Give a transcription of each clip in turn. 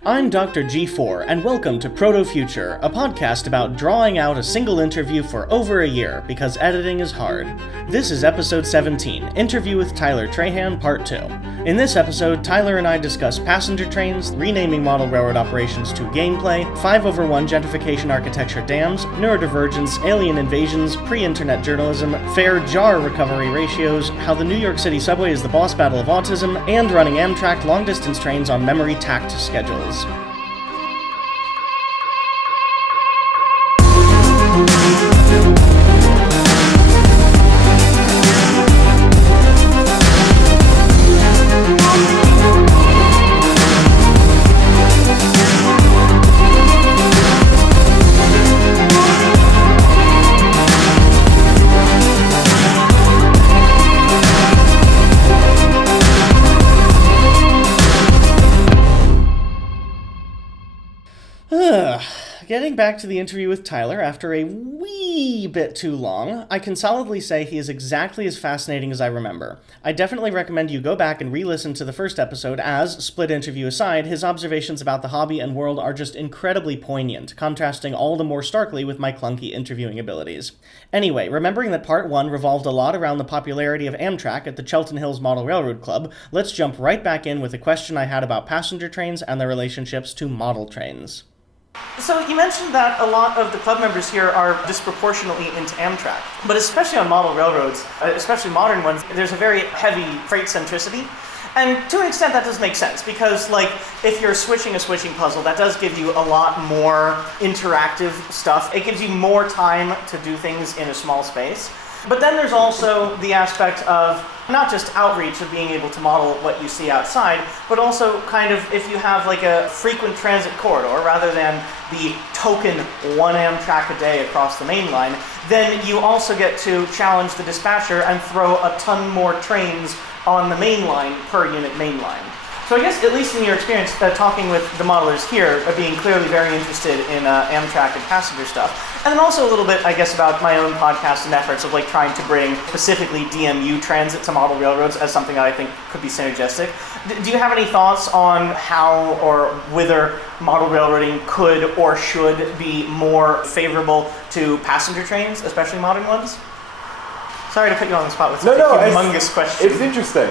I'm Dr. G4, and welcome to Proto-Future, a podcast about drawing out a single interview for over a year, because editing is hard. This is episode 17, Interview with Tyler Trahan, part 2. In this episode, Tyler and I discuss passenger trains, renaming model railroad operations to gameplay, 5/1 gentrification architecture dams, neurodivergence, alien invasions, pre-internet journalism, fare-jar recovery ratios, how the New York City subway is the boss battle of autism, and running Amtrak long-distance trains on memory-tacked schedules. Getting back to the interview with Tyler after a wee bit too long, I can solidly say he is exactly as fascinating as I remember. I definitely recommend you go back and re-listen to the first episode as, split interview aside, his observations about the hobby and world are just incredibly poignant, contrasting all the more starkly with my clunky interviewing abilities. Anyway, remembering that part 1 revolved a lot around the popularity of Amtrak at the Chelton Hills Model Railroad Club, let's jump right back in with a question I had about passenger trains and their relationships to model trains. So you mentioned that a lot of the club members here are disproportionately into Amtrak, but especially on model railroads, especially modern ones, there's a very heavy freight centricity. And to an extent that does make sense, because if you're switching a switching puzzle, that does give you a lot more interactive stuff. It gives you more time to do things in a small space. But then there's also the aspect of not just outreach of being able to model what you see outside, but also kind of if you have a frequent transit corridor rather than the token one Amtrak a day across the main line, then you also get to challenge the dispatcher and throw a ton more trains on the main line per unit main line. So I guess, at least in your experience talking with the modelers here, being clearly very interested in Amtrak and passenger stuff, and then also a little bit, I guess, about my own podcast and efforts of trying to bring specifically DMU transit to model railroads as something that I think could be synergistic. Do you have any thoughts on how or whether model railroading could or should be more favorable to passenger trains, especially modern ones? Sorry to put you on the spot with such a humongous question. It's interesting.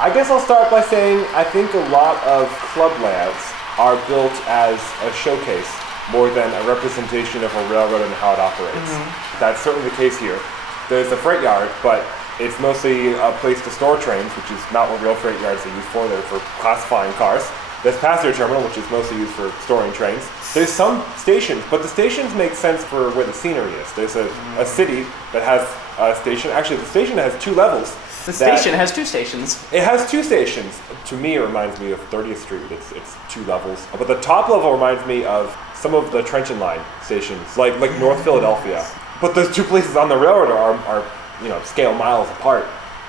I guess I'll start by saying I think a lot of club layouts are built as a showcase more than a representation of a railroad and how it operates. Mm-hmm. That's certainly the case here. There's a freight yard, but it's mostly a place to store trains, which is not what real freight yards are used for. They're for classifying cars. There's passenger terminal, which is mostly used for storing trains. There's some stations, but the stations make sense for where the scenery is. There's a city that has a station. Actually, the station has 2 levels. The station has 2 stations. It has 2 stations. To me, it reminds me of 30th Street. It's 2 levels. But the top level reminds me of some of the Trenton Line stations, like North Philadelphia. But those 2 places on the railroad are scale miles apart.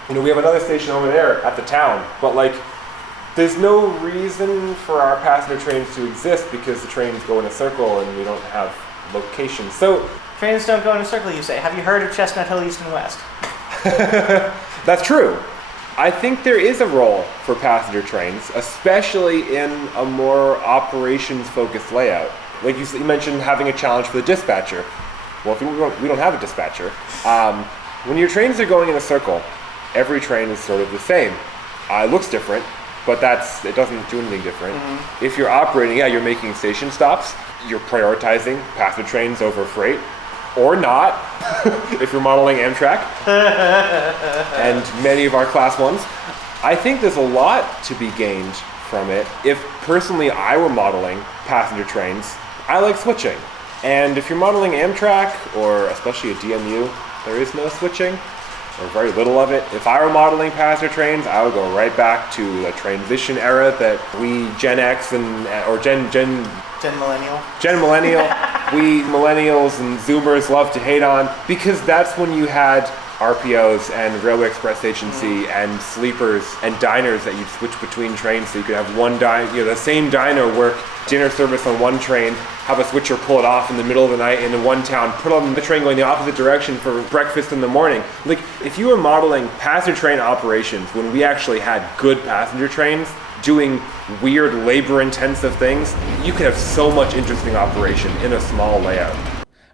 We have another station over there at the town, but there's no reason for our passenger trains to exist because the trains go in a circle and we don't have locations. So trains don't go in a circle, you say. Have you heard of Chestnut Hill East and West? That's true. I think there is a role for passenger trains, especially in a more operations-focused layout. Like you mentioned, having a challenge for the dispatcher. Well, if we don't have a dispatcher. When your trains are going in a circle, every train is sort of the same. It looks different, but it doesn't do anything different. Mm-hmm. If you're operating, you're making station stops. You're prioritizing passenger trains over freight. Or not, if you're modeling Amtrak, and many of our class 1s. I think there's a lot to be gained from it. If personally I were modeling passenger trains, I like switching. And if you're modeling Amtrak, or especially a DMU, there is no switching, or very little of it. If I were modeling passenger trains, I would go right back to the transition era that we Gen X or Gen Millennial, we millennials and Zoomers love to hate on, because that's when you had RPOs and Railway Express Agency and sleepers and diners that you'd switch between trains, so you could have one the same diner work dinner service on one train, have a switcher pull it off in the middle of the night in one town, put on the train going the opposite direction for breakfast in the morning. If you were modeling passenger train operations when we actually had good passenger trains, doing weird labor-intensive things. You could have so much interesting operation in a small layout.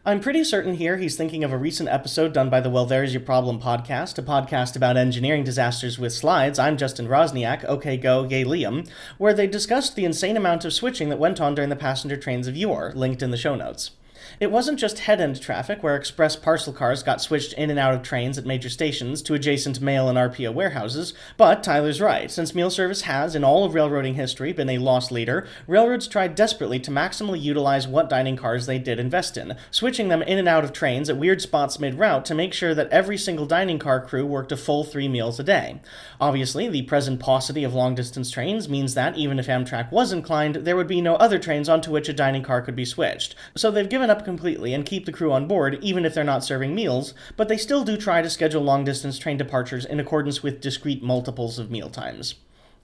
I'm pretty certain here he's thinking of a recent episode done by the Well There's Your Problem podcast, a podcast about engineering disasters with slides. I'm Justin Rosniak, okay go, yay Liam, where they discussed the insane amount of switching that went on during the passenger trains of yore, linked in the show notes. It wasn't just head-end traffic, where express parcel cars got switched in and out of trains at major stations to adjacent mail and RPO warehouses, but Tyler's right. Since meal service has, in all of railroading history, been a lost leader, railroads tried desperately to maximally utilize what dining cars they did invest in, switching them in and out of trains at weird spots mid-route to make sure that every single dining car crew worked a full 3 meals a day. Obviously, the present paucity of long-distance trains means that, even if Amtrak was inclined, there would be no other trains onto which a dining car could be switched. So they've given up completely and keep the crew on board, even if they're not serving meals, but they still do try to schedule long-distance train departures in accordance with discrete multiples of meal times.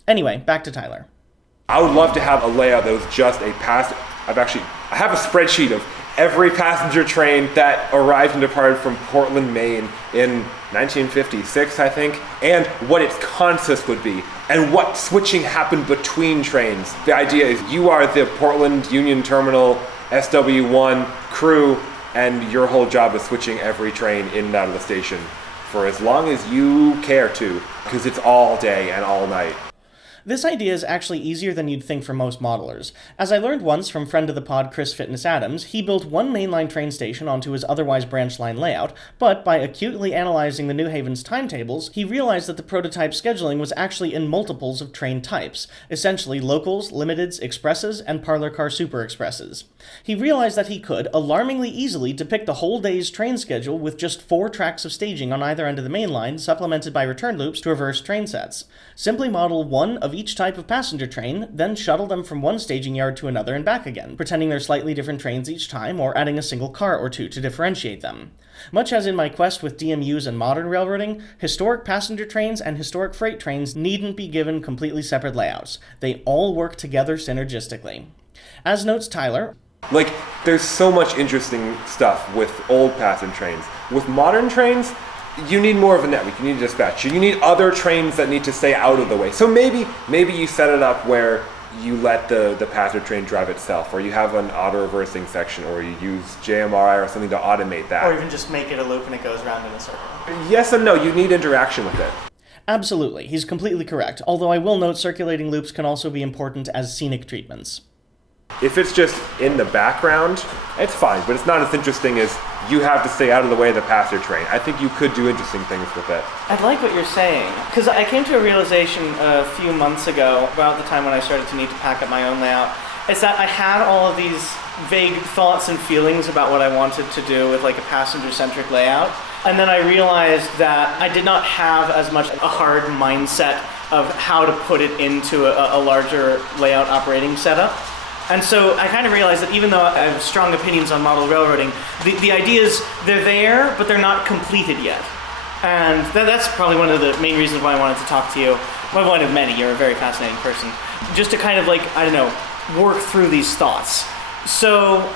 Anyway, back to Tyler. I would love to have a layout that was just a I have a spreadsheet of every passenger train that arrived and departed from Portland, Maine in 1956, I think, and what its consist would be, and what switching happened between trains. The idea is you are the Portland Union Terminal SW1 crew, and your whole job is switching every train in and out of the station for as long as you care to, because it's all day and all night. This idea is actually easier than you'd think for most modelers. As I learned once from friend of the pod Chris Fitness Adams, he built one mainline train station onto his otherwise branch line layout, but by acutely analyzing the New Haven's timetables, he realized that the prototype scheduling was actually in multiples of train types, essentially locals, limiteds, expresses, and parlor car super expresses. He realized that he could, alarmingly easily, depict the whole day's train schedule with just 4 tracks of staging on either end of the main line, supplemented by return loops to reverse train sets. Simply model one of each type of passenger train, then shuttle them from one staging yard to another and back again, pretending they're slightly different trains each time, or adding a single car or two to differentiate them. Much as in my quest with DMUs and modern railroading, historic passenger trains and historic freight trains needn't be given completely separate layouts. They all work together synergistically. As notes Tyler, there's so much interesting stuff with old passenger trains. With modern trains, you need more of a network. You need a dispatcher. You need other trains that need to stay out of the way. So maybe you set it up where you let the passenger train drive itself, or you have an auto-reversing section, or you use JMRI or something to automate that. Or even just make it a loop and it goes around in a circle. Yes and no. You need interaction with it. Absolutely. He's completely correct, although I will note circulating loops can also be important as scenic treatments. If it's just in the background, it's fine, but it's not as interesting as you have to stay out of the way of the passenger train. I think you could do interesting things with it. I like what you're saying, because I came to a realization a few months ago, about the time when I started to need to pack up my own layout, is that I had all of these vague thoughts and feelings about what I wanted to do with a passenger-centric layout. And then I realized that I did not have as much a hard mindset of how to put it into a larger layout operating setup. And so I kind of realized that even though I have strong opinions on model railroading, the ideas, they're there, but they're not completed yet. And that's probably one of the main reasons why I wanted to talk to you. Well, one of many. You're a very fascinating person. Just to kind of work through these thoughts. So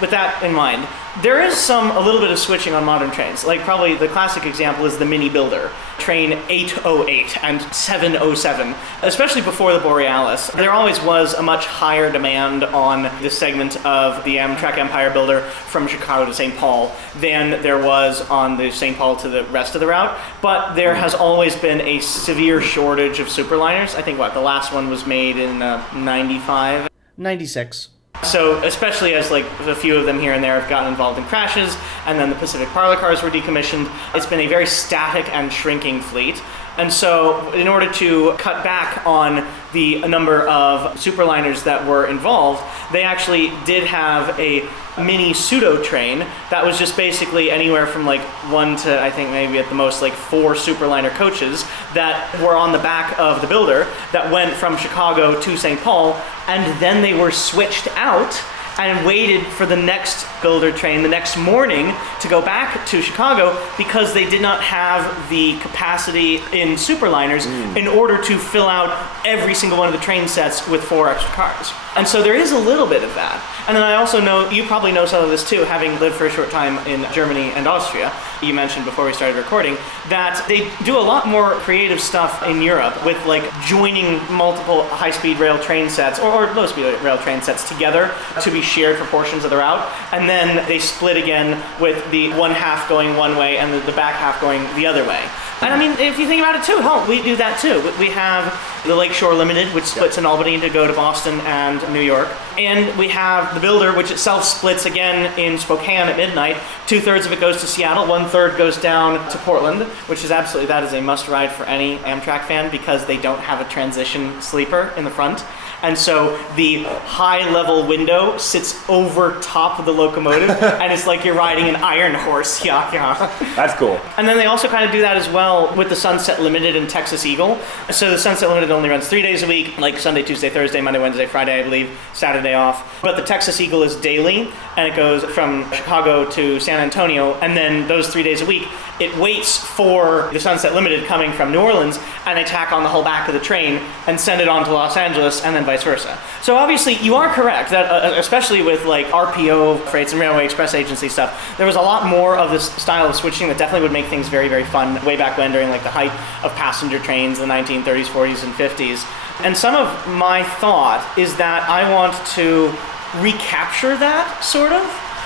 with that in mind, there is a little bit of switching on modern trains. Probably the classic example is the Mini Builder, train 808 and 707, especially before the Borealis. There always was a much higher demand on this segment of the Amtrak Empire Builder from Chicago to St. Paul than there was on the St. Paul to the rest of the route, but there has always been a severe shortage of superliners. I think, the last one was made in 95? 96. So especially as a few of them here and there have gotten involved in crashes, and then the Pacific parlor cars were decommissioned, it's been a very static and shrinking fleet. And so in order to cut back on the number of superliners that were involved, they actually did have a mini pseudo train that was just basically anywhere from 1 to I think maybe at the most 4 superliner coaches that were on the back of the builder that went from Chicago to St. Paul, and then they were switched out and waited for the next builder train the next morning to go back to Chicago because they did not have the capacity in superliners in order to fill out every single one of the train sets with 4 extra cars. And so there is a little bit of that. And then I also know, you probably know some of this too, having lived for a short time in Germany and Austria, you mentioned before we started recording, that they do a lot more creative stuff in Europe with like joining multiple high-speed rail train sets or low-speed rail train sets together to be shared for portions of the route, and then they split again with the one half going one way and the back half going the other way. And I mean, if you think about it too, hell, we do that too. We have the Lakeshore Limited, which splits in Albany to go to Boston and New York. And we have the Builder, which itself splits again in Spokane at midnight. 2/3 of it goes to Seattle, 1/3 goes down to Portland, which is absolutely, that is a must ride for any Amtrak fan because they don't have a transition sleeper in the front. And so the high-level window sits over top of the locomotive, and it's like you're riding an iron horse. Yeah. That's cool. And then they also kind of do that as well with the Sunset Limited and Texas Eagle. So the Sunset Limited only runs 3 days a week, like Sunday, Tuesday, Thursday, Monday, Wednesday, Friday, I believe, Saturday off. But the Texas Eagle is daily, and it goes from Chicago to San Antonio, and then those 3 days a week, it waits for the Sunset Limited coming from New Orleans, and they tack on the whole back of the train and send it on to Los Angeles, and then vice versa. So obviously, you are correct that, especially with like RPO freights and Railway Express Agency stuff, there was a lot more of this style of switching that definitely would make things very, very fun way back when during like the height of passenger trains in the 1930s, 40s, and 50s. And some of my thought is that I want to recapture that, sort of.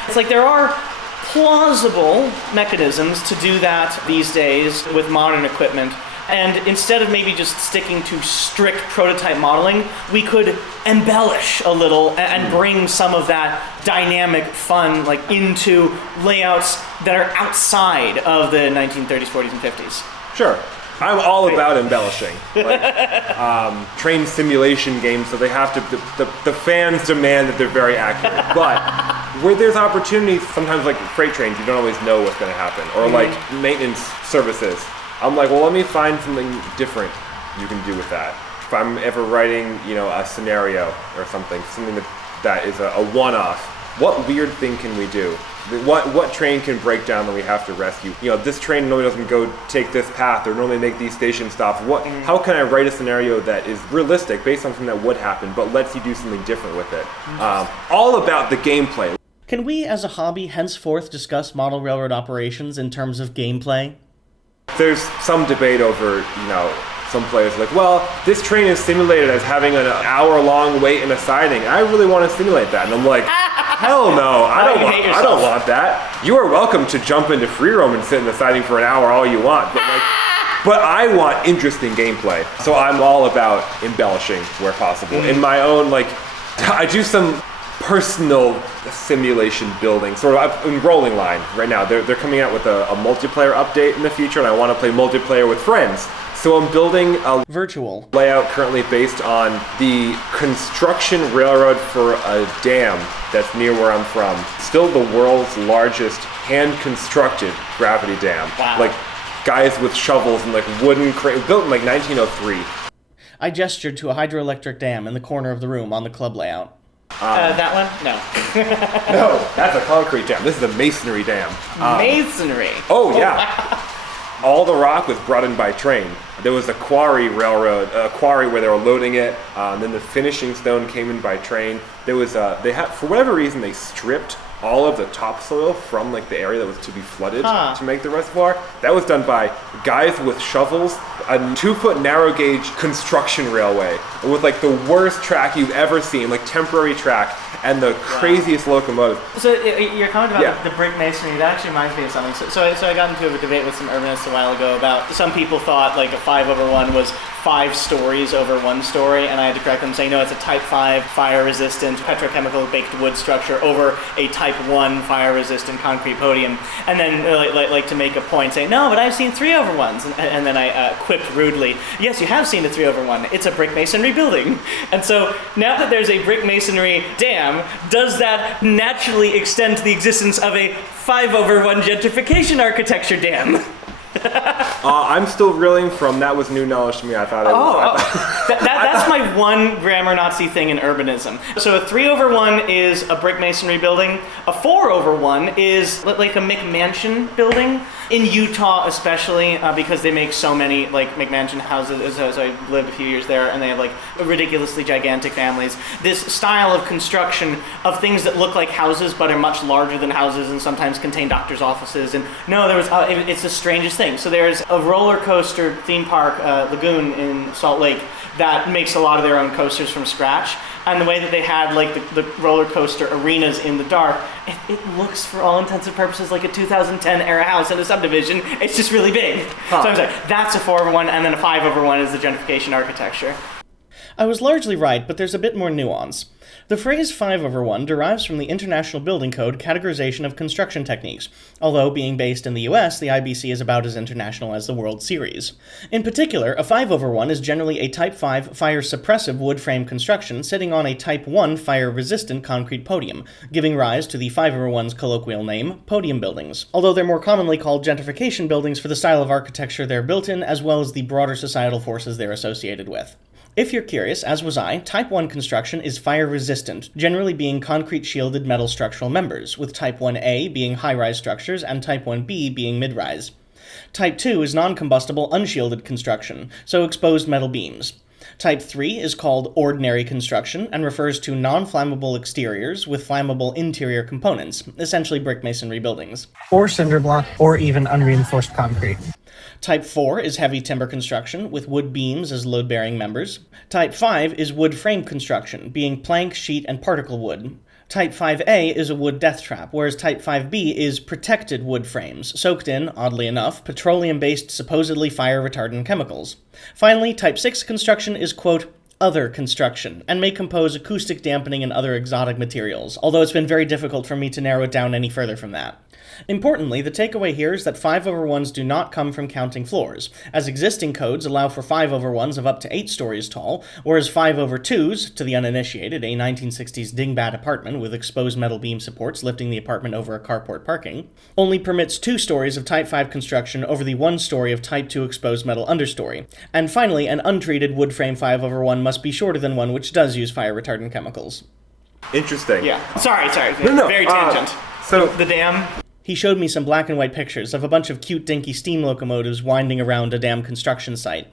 It's like there are plausible mechanisms to do that these days with modern equipment. And instead of maybe just sticking to strict prototype modeling, we could embellish a little and bring some of that dynamic fun like into layouts that are outside of the 1930s, 40s, and 50s. Sure. I'm all about embellishing. Like, train simulation games, so they have to, the fans demand that they're very accurate. But where there's opportunities, sometimes like freight trains, you don't always know what's going to happen. Or like maintenance services. I'm like, well, let me find something different you can do with that. If I'm ever writing, a scenario or something that is a one-off, what weird thing can we do? What train can break down that we have to rescue? This train normally doesn't go take this path or normally make these station stops. How can I write a scenario that is realistic based on something that would happen, but lets you do something different with it? All about the gameplay. Can we, as a hobby, henceforth discuss model railroad operations in terms of gameplay? There's some debate over, some players are like, well, this train is simulated as having an hour-long wait in a siding. I really want to simulate that. And I'm like, hell no, I don't want that. You are welcome to jump into free roam and sit in the siding for an hour all you want. But I want interesting gameplay. So I'm all about embellishing where possible. In my own, I do some personal simulation building, sort of in Rolling Line right now. They're coming out with a multiplayer update in the future, and I want to play multiplayer with friends. So I'm building a virtual layout currently based on the construction railroad for a dam that's near where I'm from. Still the world's largest hand-constructed gravity dam. Wow. Like guys with shovels and wooden cranes, built in 1903. I gestured to a hydroelectric dam in the corner of the room on the club layout. That one? No. No, that's a concrete dam. This is a masonry dam. Masonry? Oh, yeah. All the rock was brought in by train. There was a quarry where they were loading it. Then the finishing stone came in by train. There was for whatever reason, they stripped all of the topsoil from the area that was to be flooded to make the reservoir. That was done by guys with shovels, a 2-foot narrow gauge construction railway with the worst track you've ever seen, temporary track, and the craziest locomotive. So you're comment about the brick masonry, that actually reminds me of something. So I got into a debate with some urbanists a while ago about some people thought a 5/1 was 5 stories over 1 story, and I had to correct them saying, no, it's a type 5 fire-resistant petrochemical baked wood structure over a type 1 fire-resistant concrete podium. And then to make a point saying, no, but I've seen 3/1s. And then I quipped rudely, yes, you have seen a 3/1. It's a brick masonry building. And so now that there's a brick masonry dam, does that naturally extend to the existence of a 5/1 gentrification architecture dam? I'm still reeling from that was new knowledge to me. I thought it was. That's my one grammar Nazi thing in urbanism. So a 3/1 is a brick masonry building. A 4/1 is like a McMansion building. In Utah especially, because they make so many like McMansion houses, as I lived a few years there, and they have like ridiculously gigantic families. This style of construction of things that look like houses but are much larger than houses and sometimes contain doctors' offices. And no, there was it's the strangest thing. So there's a roller coaster theme park, Lagoon in Salt Lake, that makes a lot of their own coasters from scratch. And the way that they had like the roller coaster arenas in the dark, it looks for all intents and purposes like a 2010 era house in a subdivision. It's just really big. So I'm sorry, that's a 4/1, and then a 5/1 is the gentrification architecture. I was largely right, but there's a bit more nuance. The phrase 5/1 derives from the International Building Code categorization of construction techniques, although being based in the US, the IBC is about as international as the World Series. In particular, a 5/1 is generally a Type 5 fire-suppressive wood frame construction sitting on a Type 1 fire-resistant concrete podium, giving rise to the 5/1's colloquial name, podium buildings, although they're more commonly called gentrification buildings for the style of architecture they're built in, as well as the broader societal forces they're associated with. If you're curious, as was I, Type 1 construction is fire-resistant, generally being concrete-shielded metal structural members, with Type 1A being high-rise structures and Type 1B being mid-rise. Type 2 is non-combustible, unshielded construction, so exposed metal beams. Type 3 is called ordinary construction and refers to non-flammable exteriors with flammable interior components, essentially brick masonry buildings. Or cinder block, or even unreinforced concrete. Type 4 is heavy timber construction, with wood beams as load-bearing members. Type 5 is wood frame construction, being plank, sheet, and particle wood. Type 5A is a wood death trap, whereas Type 5B is protected wood frames, soaked in, oddly enough, petroleum-based supposedly fire-retardant chemicals. Finally, Type 6 construction is, quote, other construction, and may compose acoustic dampening and other exotic materials, although it's been very difficult for me to narrow it down any further from that. Importantly, the takeaway here is that 5/1s do not come from counting floors, as existing codes allow for 5/1s of up to 8 stories tall, whereas 5/2s, to the uninitiated, a 1960s dingbat apartment with exposed metal beam supports lifting the apartment over a carport parking, only permits 2 stories of Type 5 construction over the 1 story of Type 2 exposed metal understory. And finally, an untreated wood frame 5/1 must be shorter than one which does use fire-retardant chemicals. Interesting. Yeah. Sorry. No. Very tangent. So the dam. He showed me some black and white pictures of a bunch of cute dinky steam locomotives winding around a dam construction site.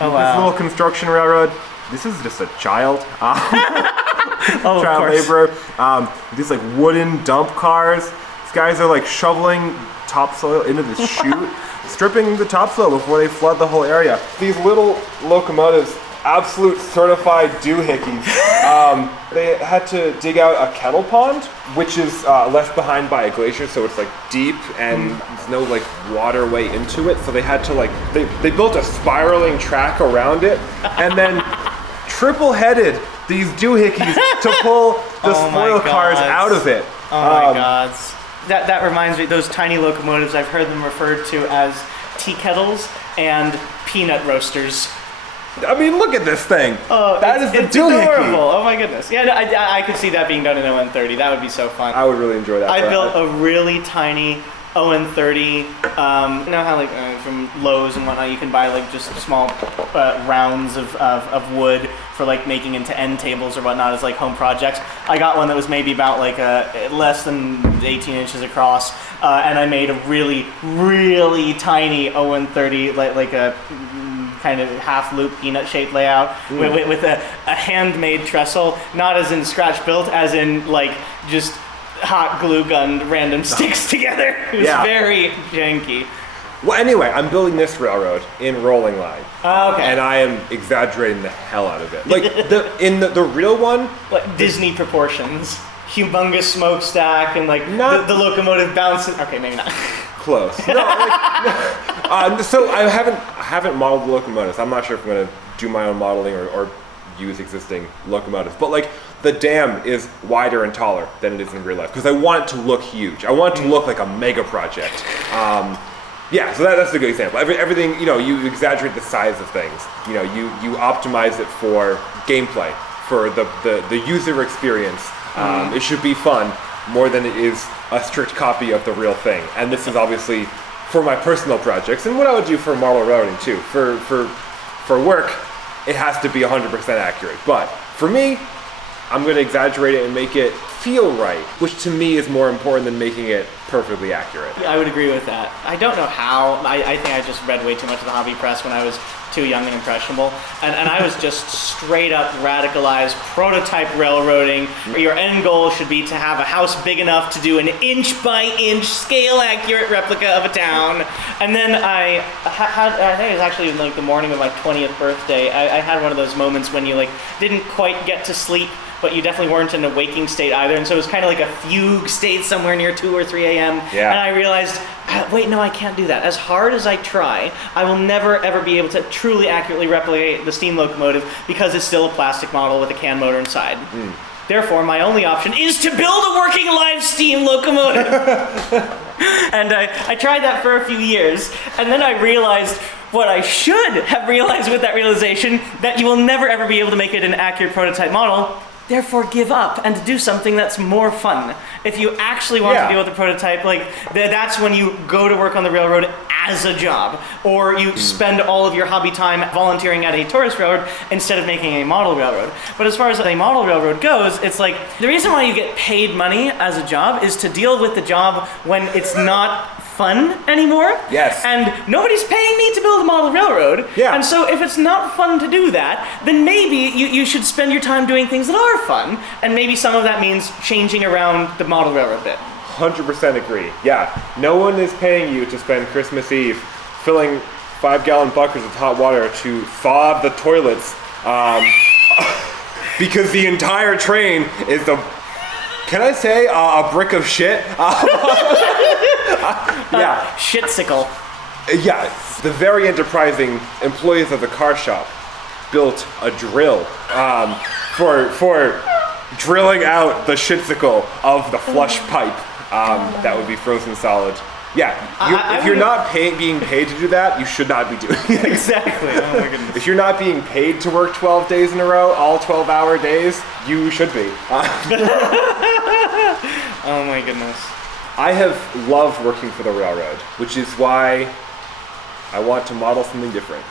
Oh, this wow. little construction railroad, this is just a child. Oh, child laborer. These like wooden dump cars. These guys are like shoveling topsoil into the chute, stripping the topsoil before they flood the whole area. These little locomotives, absolute certified doohickeys. They had to dig out a kettle pond, which is left behind by a glacier, so it's like deep and there's no like waterway into it. So they had to like they built a spiraling track around it, and then triple-headed these doohickeys to pull the spoil cars out of it. Oh my gods. That reminds me, those tiny locomotives, I've heard them referred to as tea kettles and peanut roasters. I mean, look at this thing. Oh, that is the it's doohickey. adorable. Oh my goodness. Yeah, I could see that being done in ON30. That would be so fun. I would really enjoy that. I built a really tiny ON30. You know how like from Lowe's and whatnot, you can buy like just small rounds of wood for like making into end tables or whatnot as like home projects. I got one that was maybe about like less than 18 inches across, and I made a really, really tiny ON30 like a kind of half-loop peanut-shaped layout with a handmade trestle, not as in scratch-built, as in like just hot glue gun random sticks together. It was very janky. Well, anyway, I'm building this railroad in rolling line. Oh, okay. And I am exaggerating the hell out of it. Like the real one, like Disney proportions, humongous smokestack, and like the locomotive bouncing. Okay, maybe not. Close. No, so I haven't modeled the locomotives. I'm not sure if I'm going to do my own modeling or use existing locomotives. But like the dam is wider and taller than it is in real life because I want it to look huge. I want it to look like a mega project. So that's a good example. Everything, you exaggerate the size of things. You optimize it for gameplay, for the user experience. It should be fun more than it is a strict copy of the real thing. And this is obviously for my personal projects, and what I would do for model railroading too. For work, it has to be 100% accurate. But for me, I'm going to exaggerate it and make it feel right, which to me is more important than making it perfectly accurate. I would agree with that. I don't know how. I think I just read way too much of the hobby press when I was too young and impressionable. And I was just straight up radicalized prototype railroading. Your end goal should be to have a house big enough to do an inch by inch scale accurate replica of a town. And then I think it was actually like the morning of my 20th birthday, I had one of those moments when you like didn't quite get to sleep, but you definitely weren't in a waking state either. And so it was kind of like a fugue state somewhere near 2 or 3 a.m. Yeah. And I realized, wait, no, I can't do that. As hard as I try, I will never, ever be able to truly accurately replicate the steam locomotive because it's still a plastic model with a can motor inside. Therefore, my only option is to build a working live steam locomotive. And I tried that for a few years. And then I realized what I should have realized with that realization, that you will never, ever be able to make it an accurate prototype model. Therefore, give up and do something that's more fun. If you actually want to deal with the prototype, like that's when you go to work on the railroad as a job, or you spend all of your hobby time volunteering at a tourist railroad instead of making a model railroad. But as far as a model railroad goes, it's like the reason why you get paid money as a job is to deal with the job when it's not fun anymore. Yes. And nobody's paying me to build a model railroad. Yeah. And so if it's not fun to do that, then maybe you should spend your time doing things that are fun. And maybe some of that means changing around the model railroad bit. 100% agree. Yeah. No one is paying you to spend Christmas Eve filling 5-gallon buckets with hot water to thaw the toilets because the entire train is the... Can I say a brick of shit? Yeah. Shitsicle. Yeah, the very enterprising employees of the car shop built a drill for drilling out the shitsicle of the flush pipe that would be frozen solid. Yeah, if you're not being paid to do that, you should not be doing it. Exactly. Oh my goodness. If you're not being paid to work 12 days in a row, all 12-hour days, you should be. Oh my goodness. I have loved working for the railroad, which is why I want to model something different.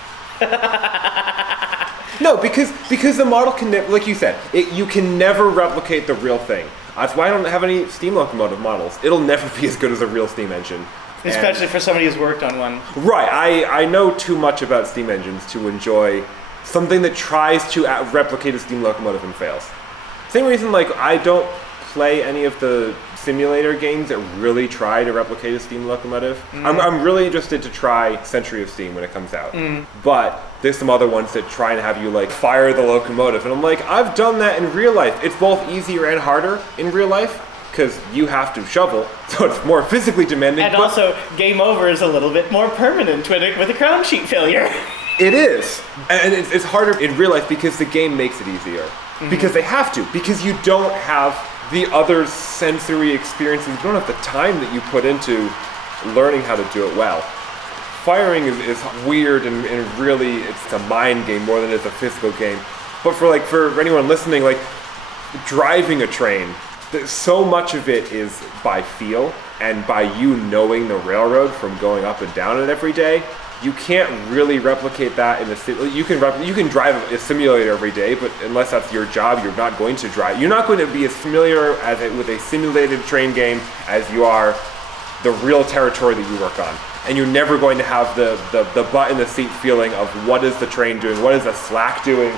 No, because the model can, like you said, you can never replicate the real thing. That's why I don't have any steam locomotive models. It'll never be as good as a real steam engine. Especially for somebody who's worked on one. Right, I know too much about steam engines to enjoy something that tries to replicate a steam locomotive and fails. Same reason, like, I don't play any of the simulator games that really try to replicate a steam locomotive. I'm really interested to try Century of Steam when it comes out. But there's some other ones that try and have you like fire the locomotive, and I'm like, I've done that in real life. It's both easier and harder in real life because you have to shovel, so it's more physically demanding. And also, game over is a little bit more permanent with a crown sheet failure. It is, and it's harder in real life because the game makes it easier. Because they have to, because you don't have the other sensory experiences. You don't have the time that you put into learning how to do it well. Firing is weird and really it's a mind game more than it's a physical game. But for anyone listening, like driving a train, so much of it is by feel and by you knowing the railroad from going up and down it every day. You can't really replicate that in a you can drive a simulator every day, but unless that's your job, you're not going to drive. You're not going to be as familiar with a simulated train game as you are the real territory that you work on. And you're never going to have the butt in the seat feeling of what is the train doing, what is the slack doing.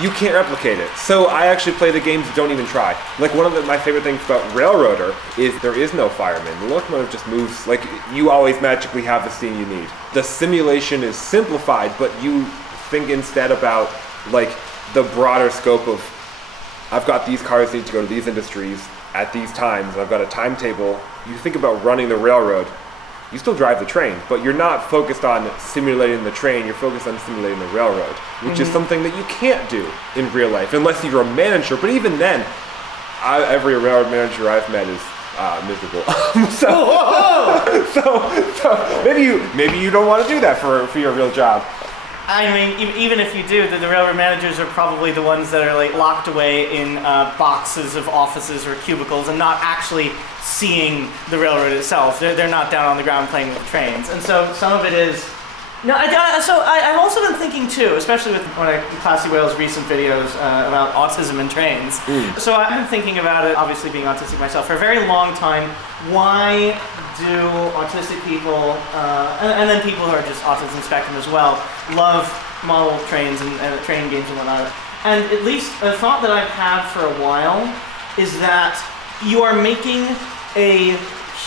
You can't replicate it. So I actually play the games that don't even try. Like one of my favorite things about Railroader is there is no fireman. The locomotive just moves, like you always magically have the steam you need. The simulation is simplified, but you think instead about like the broader scope of I've got these cars that need to go to these industries at these times, and I've got a timetable. You think about running the railroad. You still drive the train, but you're not focused on simulating the train, you're focused on simulating the railroad, which is something that you can't do in real life, unless you're a manager. But even then, every railroad manager I've met is miserable. so maybe you don't want to do that for your real job. I mean, even if you do, the railroad managers are probably the ones that are like locked away in boxes of offices or cubicles and not actually seeing the railroad itself. They're not down on the ground playing with trains. And so some of it is... No, I've also been thinking too, especially with one of Classy Whale's recent videos about autism and trains. So I've been thinking about it, obviously being autistic myself, for a very long time. Why do autistic people, and then people who are just autism spectrum as well, love model trains and train games and whatnot? And at least a thought that I've had for a while is that you are making a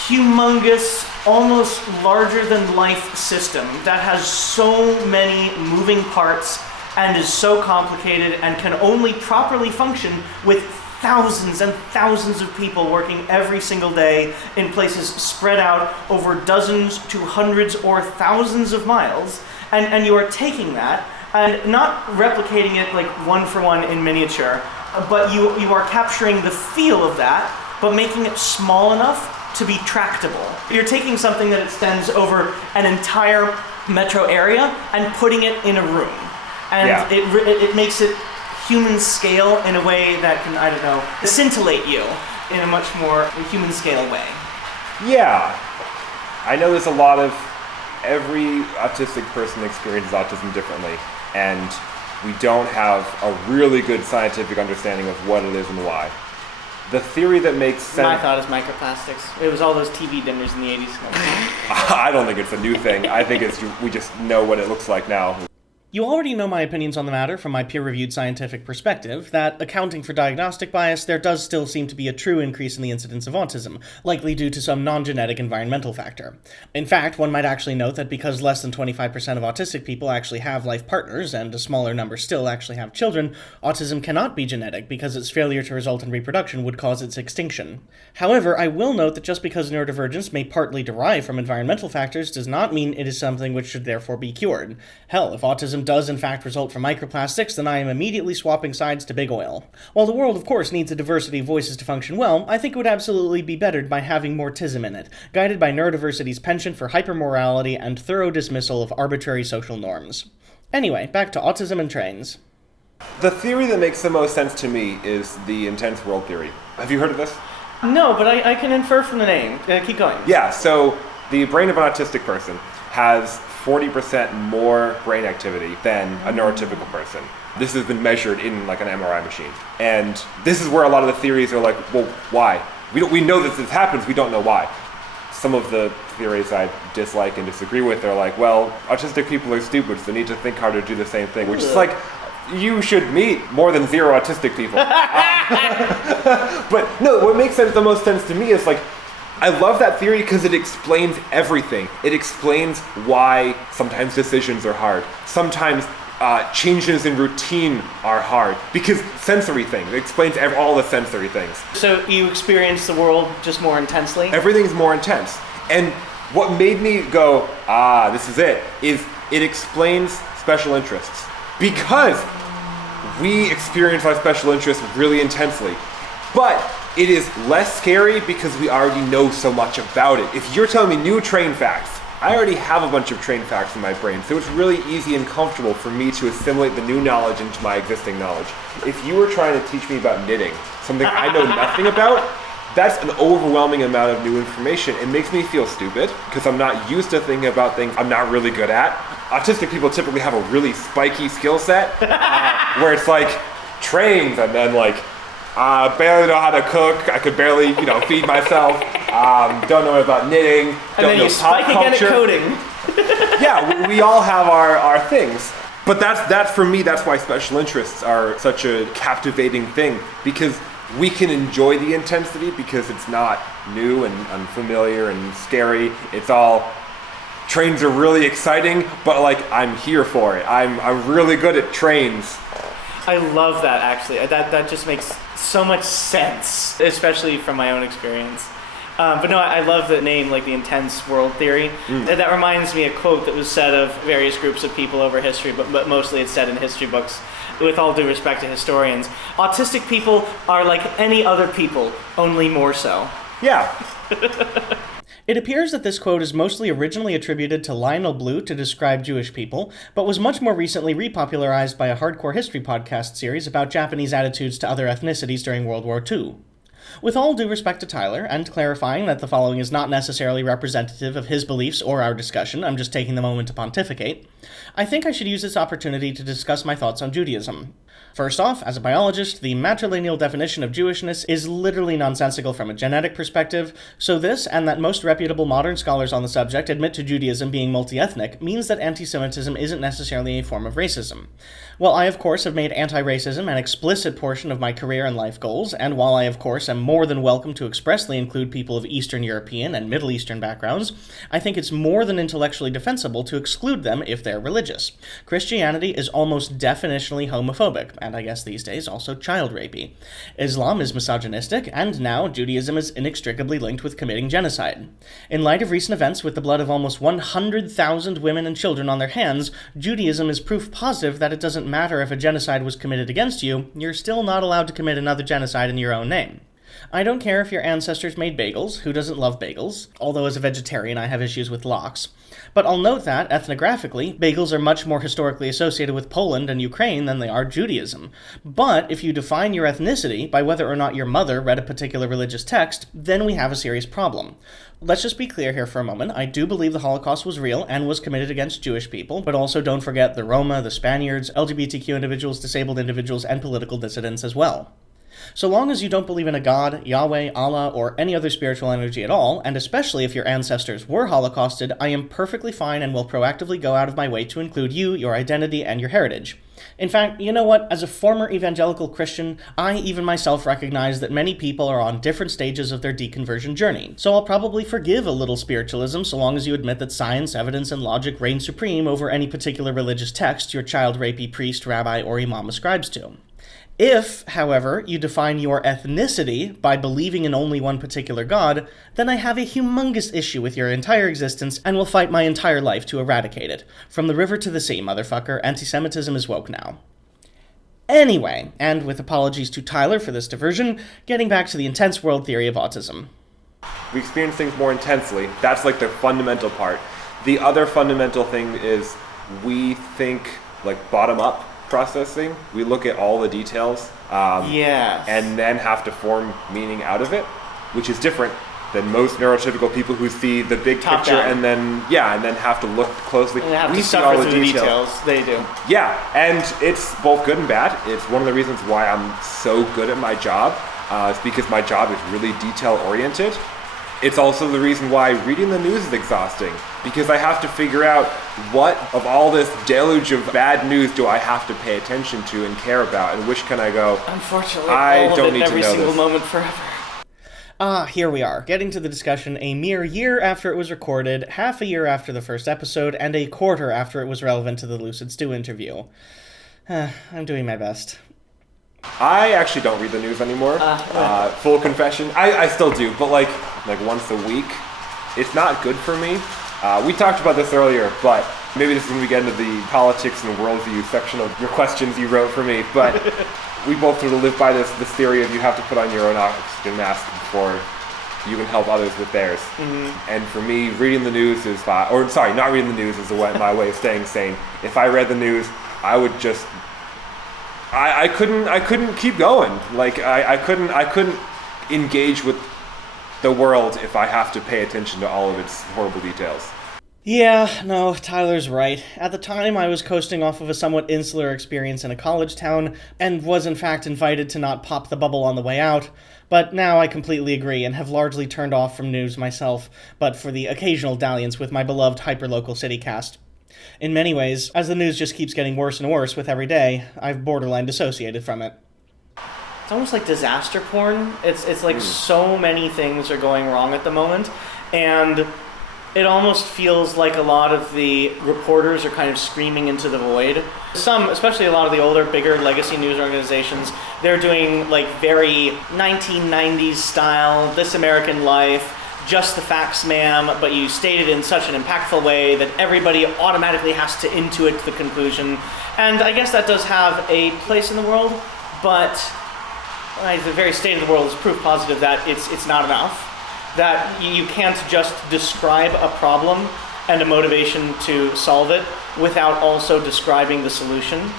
humongous, almost larger-than-life system that has so many moving parts and is so complicated and can only properly function with thousands and thousands of people working every single day in places spread out over dozens to hundreds or thousands of miles. And you are taking that and not replicating it like one for one in miniature, but you are capturing the feel of that, but making it small enough to be tractable. You're taking something that extends over an entire metro area and putting it in a room. And it makes it human scale in a way that can, I don't know, scintillate you in a much more human scale way. Yeah. I know there's a lot of... Every autistic person experiences autism differently, and we don't have a really good scientific understanding of what it is and why. The theory that makes sense... My thought is microplastics. It was all those TV dinners in the 80s. I don't think it's a new thing. I think we just know what it looks like now. You already know my opinions on the matter from my peer-reviewed scientific perspective, that accounting for diagnostic bias, there does still seem to be a true increase in the incidence of autism, likely due to some non-genetic environmental factor. In fact, one might actually note that because less than 25% of autistic people actually have life partners, and a smaller number still actually have children, autism cannot be genetic because its failure to result in reproduction would cause its extinction. However, I will note that just because neurodivergence may partly derive from environmental factors does not mean it is something which should therefore be cured. Hell, if autism does in fact result from microplastics, then I am immediately swapping sides to big oil. While the world of course needs a diversity of voices to function well, I think it would absolutely be bettered by having more tism in it, guided by neurodiversity's penchant for hypermorality and thorough dismissal of arbitrary social norms. Anyway, back to autism and trains. The theory that makes the most sense to me is the intense world theory. Have you heard of this? No, but I can infer from the name. Keep going. Yeah, so the brain of an autistic person has 40% more brain activity than a neurotypical person. This has been measured in like an MRI machine. And this is where a lot of the theories are like, well, why? We know that this happens, we don't know why. Some of the theories I dislike and disagree with are like, well, autistic people are stupid, so they need to think harder to do the same thing, which is like, you should meet more than 0 autistic people. But no, what makes the most sense to me is like, I love that theory because it explains everything. It explains why sometimes decisions are hard. Sometimes changes in routine are hard. Because sensory things. It explains all the sensory things. So you experience the world just more intensely? Everything's more intense. And what made me go, this is it explains special interests. Because we experience our special interests really intensely. But it is less scary because we already know so much about it. If you're telling me new train facts, I already have a bunch of train facts in my brain, so it's really easy and comfortable for me to assimilate the new knowledge into my existing knowledge. If you were trying to teach me about knitting, something I know nothing about, that's an overwhelming amount of new information. It makes me feel stupid because I'm not used to thinking about things I'm not really good at. Autistic people typically have a really spiky skill set where it's like trains and then like, I barely know how to cook. I could barely, feed myself. Don't know about knitting. And then you spike again at coding. Yeah, we all have our things. But that's for me, that's why special interests are such a captivating thing. Because we can enjoy the intensity because it's not new and unfamiliar and scary. It's all, trains are really exciting, but like, I'm here for it. I'm really good at trains. I love that, actually. That just makes so much sense, especially from my own experience. But no, I love the name, like the intense world theory. That reminds me a quote that was said of various groups of people over history, but mostly it's said in history books, with all due respect to historians. Autistic people are like any other people, only more so. Yeah. It appears that this quote is mostly originally attributed to Lionel Blue to describe Jewish people, but was much more recently repopularized by a hardcore history podcast series about Japanese attitudes to other ethnicities during World War II. With all due respect to Tyler, and clarifying that the following is not necessarily representative of his beliefs or our discussion, I'm just taking the moment to pontificate, I think I should use this opportunity to discuss my thoughts on Judaism. First off, as a biologist, the matrilineal definition of Jewishness is literally nonsensical from a genetic perspective, so this, and that most reputable modern scholars on the subject admit to Judaism being multi-ethnic, means that anti-Semitism isn't necessarily a form of racism. While I, of course, have made anti-racism an explicit portion of my career and life goals, and while I, of course, am more than welcome to expressly include people of Eastern European and Middle Eastern backgrounds, I think it's more than intellectually defensible to exclude them if they're religious. Christianity is almost definitionally homophobic, and I guess these days also child rapey. Islam is misogynistic, and now Judaism is inextricably linked with committing genocide. In light of recent events with the blood of almost 100,000 women and children on their hands, Judaism is proof positive that it doesn't matter if a genocide was committed against you, you're still not allowed to commit another genocide in your own name. I don't care if your ancestors made bagels, who doesn't love bagels, although as a vegetarian I have issues with lox. But I'll note that, ethnographically, bagels are much more historically associated with Poland and Ukraine than they are Judaism. But if you define your ethnicity by whether or not your mother read a particular religious text, then we have a serious problem. Let's just be clear here for a moment. I do believe the Holocaust was real and was committed against Jewish people, but also don't forget the Roma, the Spaniards, LGBTQ individuals, disabled individuals, and political dissidents as well. So long as you don't believe in a God, Yahweh, Allah, or any other spiritual energy at all, and especially if your ancestors were holocausted, I am perfectly fine and will proactively go out of my way to include you, your identity, and your heritage. In fact, you know what? As a former evangelical Christian, I even myself recognize that many people are on different stages of their deconversion journey, so I'll probably forgive a little spiritualism so long as you admit that science, evidence, and logic reign supreme over any particular religious text your child rapey priest, rabbi, or imam ascribes to. If, however, you define your ethnicity by believing in only one particular god, then I have a humongous issue with your entire existence and will fight my entire life to eradicate it. From the river to the sea, motherfucker, anti-Semitism is woke now. Anyway, and with apologies to Tyler for this diversion, getting back to the intense world theory of autism. We experience things more intensely. That's like the fundamental part. The other fundamental thing is we think like bottom up processing. We look at all the details and then have to form meaning out of it, which is different than most neurotypical people who see the big Top picture down. and then have to look closely. And they have we to see suffer all the through details. They do. Yeah, and it's both good and bad. It's one of the reasons why I'm so good at my job. It's because my job is really detail oriented. It's also the reason why reading the news is exhausting, because I have to figure out what of all this deluge of bad news do I have to pay attention to and care about, and which can I go, Unfortunately, I all don't of it need to every know single this. moment forever. Here we are, getting to the discussion a mere year after it was recorded, half a year after the first episode, and a quarter after it was relevant to the Lucid Stew interview. I'm doing my best. I actually don't read the news anymore. Full confession. I still do, but like once a week. It's not good for me. We talked about this earlier, but maybe this is when we get into the politics and worldview section of your questions you wrote for me. But we both sort of live by this theory of you have to put on your own oxygen mask before you can help others with theirs. Mm-hmm. And for me, reading the news is not reading the news is my way of staying sane. If I read the news, I would just I couldn't keep going. Like I couldn't engage with the world if I have to pay attention to all of its horrible details. Yeah, no, Tyler's right. At the time, I was coasting off of a somewhat insular experience in a college town, and was in fact invited to not pop the bubble on the way out, but now I completely agree and have largely turned off from news myself, but for the occasional dalliance with my beloved hyperlocal citycast. In many ways, as the news just keeps getting worse and worse with every day, I've borderline dissociated from it. It's almost like disaster porn. It's like so many things are going wrong at the moment, and it almost feels like a lot of the reporters are kind of screaming into the void. Some, especially a lot of the older, bigger legacy news organizations, they're doing like very 1990s style, This American Life, just the facts, ma'am, but you state it in such an impactful way that everybody automatically has to intuit the conclusion. And I guess that does have a place in the world, but the very state of the world is proof positive that it's not enough. that you can't just describe a problem and a motivation to solve it without also describing the solution.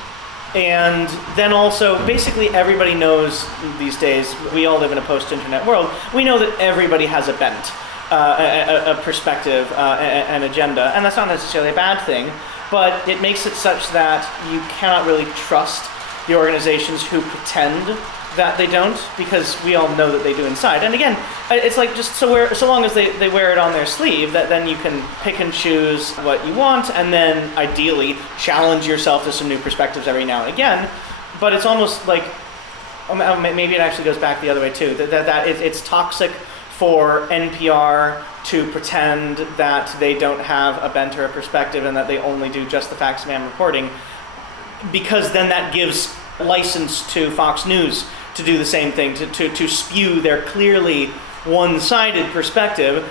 And then also, basically everybody knows these days, we all live in a post-internet world, we know that everybody has a bent, a perspective, an agenda, and that's not necessarily a bad thing, but it makes it such that you cannot really trust the organizations who pretend that they don't, because we all know that they do inside. And again, it's like just so long as they wear it on their sleeve, that then you can pick and choose what you want, and then ideally challenge yourself to some new perspectives every now and again. But it's almost like, maybe it actually goes back the other way too, that it's toxic for NPR to pretend that they don't have a bent or a perspective and that they only do just the facts man reporting, because then that gives license to Fox News to do the same thing, to spew their clearly one-sided perspective,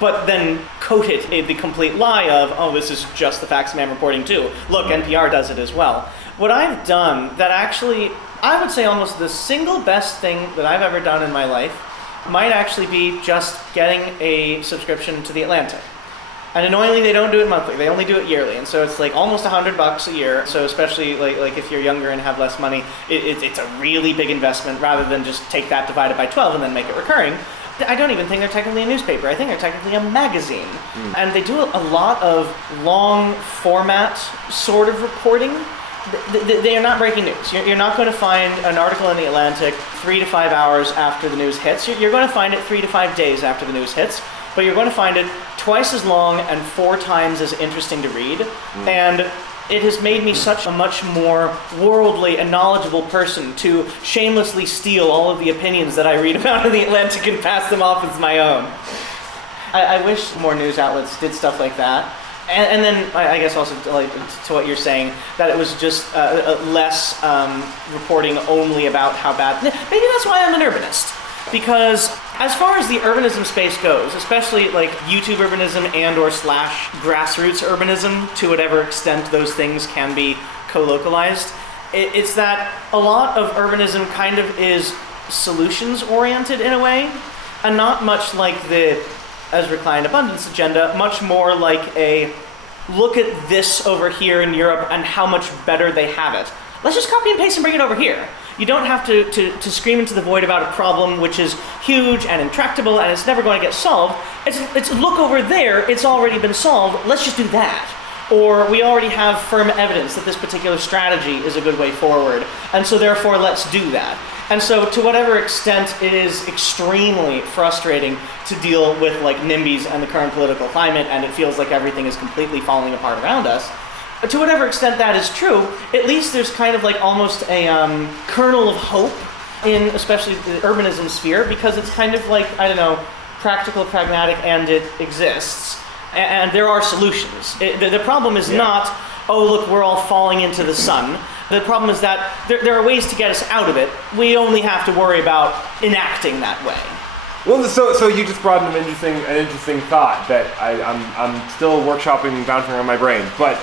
but then coat it in the complete lie of, oh, this is just the facts man reporting too. Look, NPR does it as well. What I've done that actually, I would say almost the single best thing that I've ever done in my life might actually be just getting a subscription to The Atlantic. And annoyingly, they don't do it monthly. They only do it yearly. And so it's like almost $100 a year. So especially like if you're younger and have less money, it's a really big investment rather than just take that divided by 12 and then make it recurring. I don't even think they're technically a newspaper. I think they're technically a magazine. And they do a lot of long format sort of reporting. They are not breaking news. You're not going to find an article in The Atlantic 3 to 5 hours after the news hits. You're going to find it 3 to 5 days after the news hits. But you're going to find it twice as long and 4 times as interesting to read. And it has made me such a much more worldly and knowledgeable person to shamelessly steal all of the opinions that I read about in The Atlantic and pass them off as my own. I wish more news outlets did stuff like that. And then I guess also to what you're saying, that it was just less reporting only about how bad. Maybe that's why I'm an urbanist. Because as far as the urbanism space goes, especially like YouTube urbanism and or / grassroots urbanism, to whatever extent those things can be co-localized, it's that a lot of urbanism kind of is solutions oriented in a way, and not much like the Ezra Klein abundance agenda, much more like a look at this over here in Europe and how much better they have it. Let's just copy and paste and bring it over here. You don't have to scream into the void about a problem which is huge and intractable and it's never going to get solved. It's look over there, it's already been solved, let's just do that. Or we already have firm evidence that this particular strategy is a good way forward, and so therefore let's do that. And so to whatever extent it is extremely frustrating to deal with like NIMBYs and the current political climate, and it feels like everything is completely falling apart around us, to whatever extent that is true, at least there's kind of like almost a kernel of hope in especially the urbanism sphere, because it's kind of like, I don't know, practical, pragmatic, and it exists. And there are solutions. The problem is not, oh look, we're all falling into the sun. The problem is that there are ways to get us out of it. We only have to worry about enacting that way. Well, so you just brought an interesting thought that I'm still workshopping and bouncing around my brain. But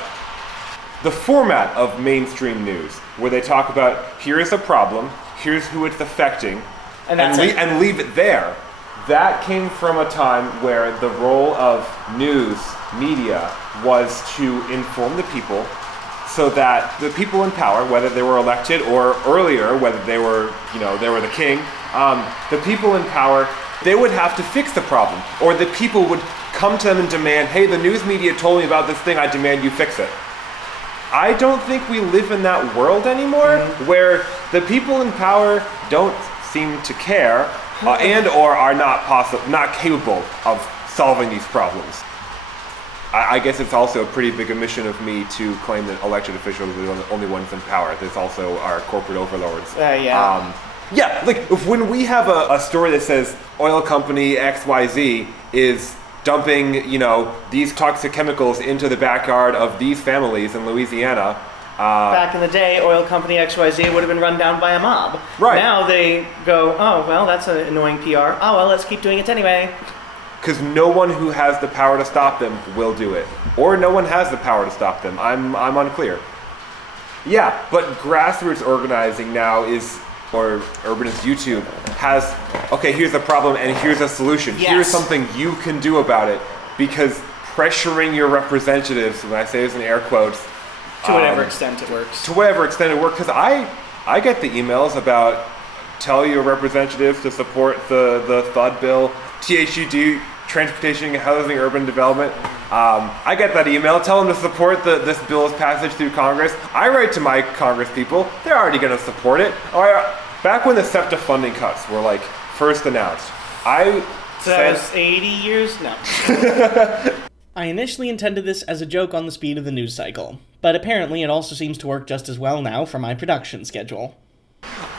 the format of mainstream news, where they talk about here is a problem, here's who it's affecting, and leave it there. That came from a time where the role of news media was to inform the people, so that the people in power, whether they were elected or earlier, whether they were the king, the people in power, they would have to fix the problem, or the people would come to them and demand, hey, the news media told me about this thing, I demand you fix it. I don't think we live in that world anymore, where the people in power don't seem to care, and or are not capable of solving these problems. I guess it's also a pretty big omission of me to claim that elected officials are the only ones in power. There's also our corporate overlords. Like when we have a story that says oil company XYZ is dumping, these toxic chemicals into the backyard of these families in Louisiana. Back in the day, oil company XYZ would have been run down by a mob. Right. Now they go, oh, well, that's an annoying PR. Oh, well, let's keep doing it anyway. Because no one who has the power to stop them will do it. Or no one has the power to stop them. I'm unclear. Yeah, but grassroots organizing now or Urbanist YouTube has okay, here's a problem and here's a solution. Yes. Here's something you can do about it, because pressuring your representatives, when I say this in air quotes, To whatever extent it works. to whatever extent it works, because I get the emails about tell your representatives to support the FUD bill, THUD, Transportation, Housing, Urban Development. I get that email, tell them to support this bill's passage through Congress. I write to my Congress people, they're already going to support it. Back when the SEPTA funding cuts were like first announced, So that was 80 years? No. I initially intended this as a joke on the speed of the news cycle, but apparently it also seems to work just as well now for my production schedule.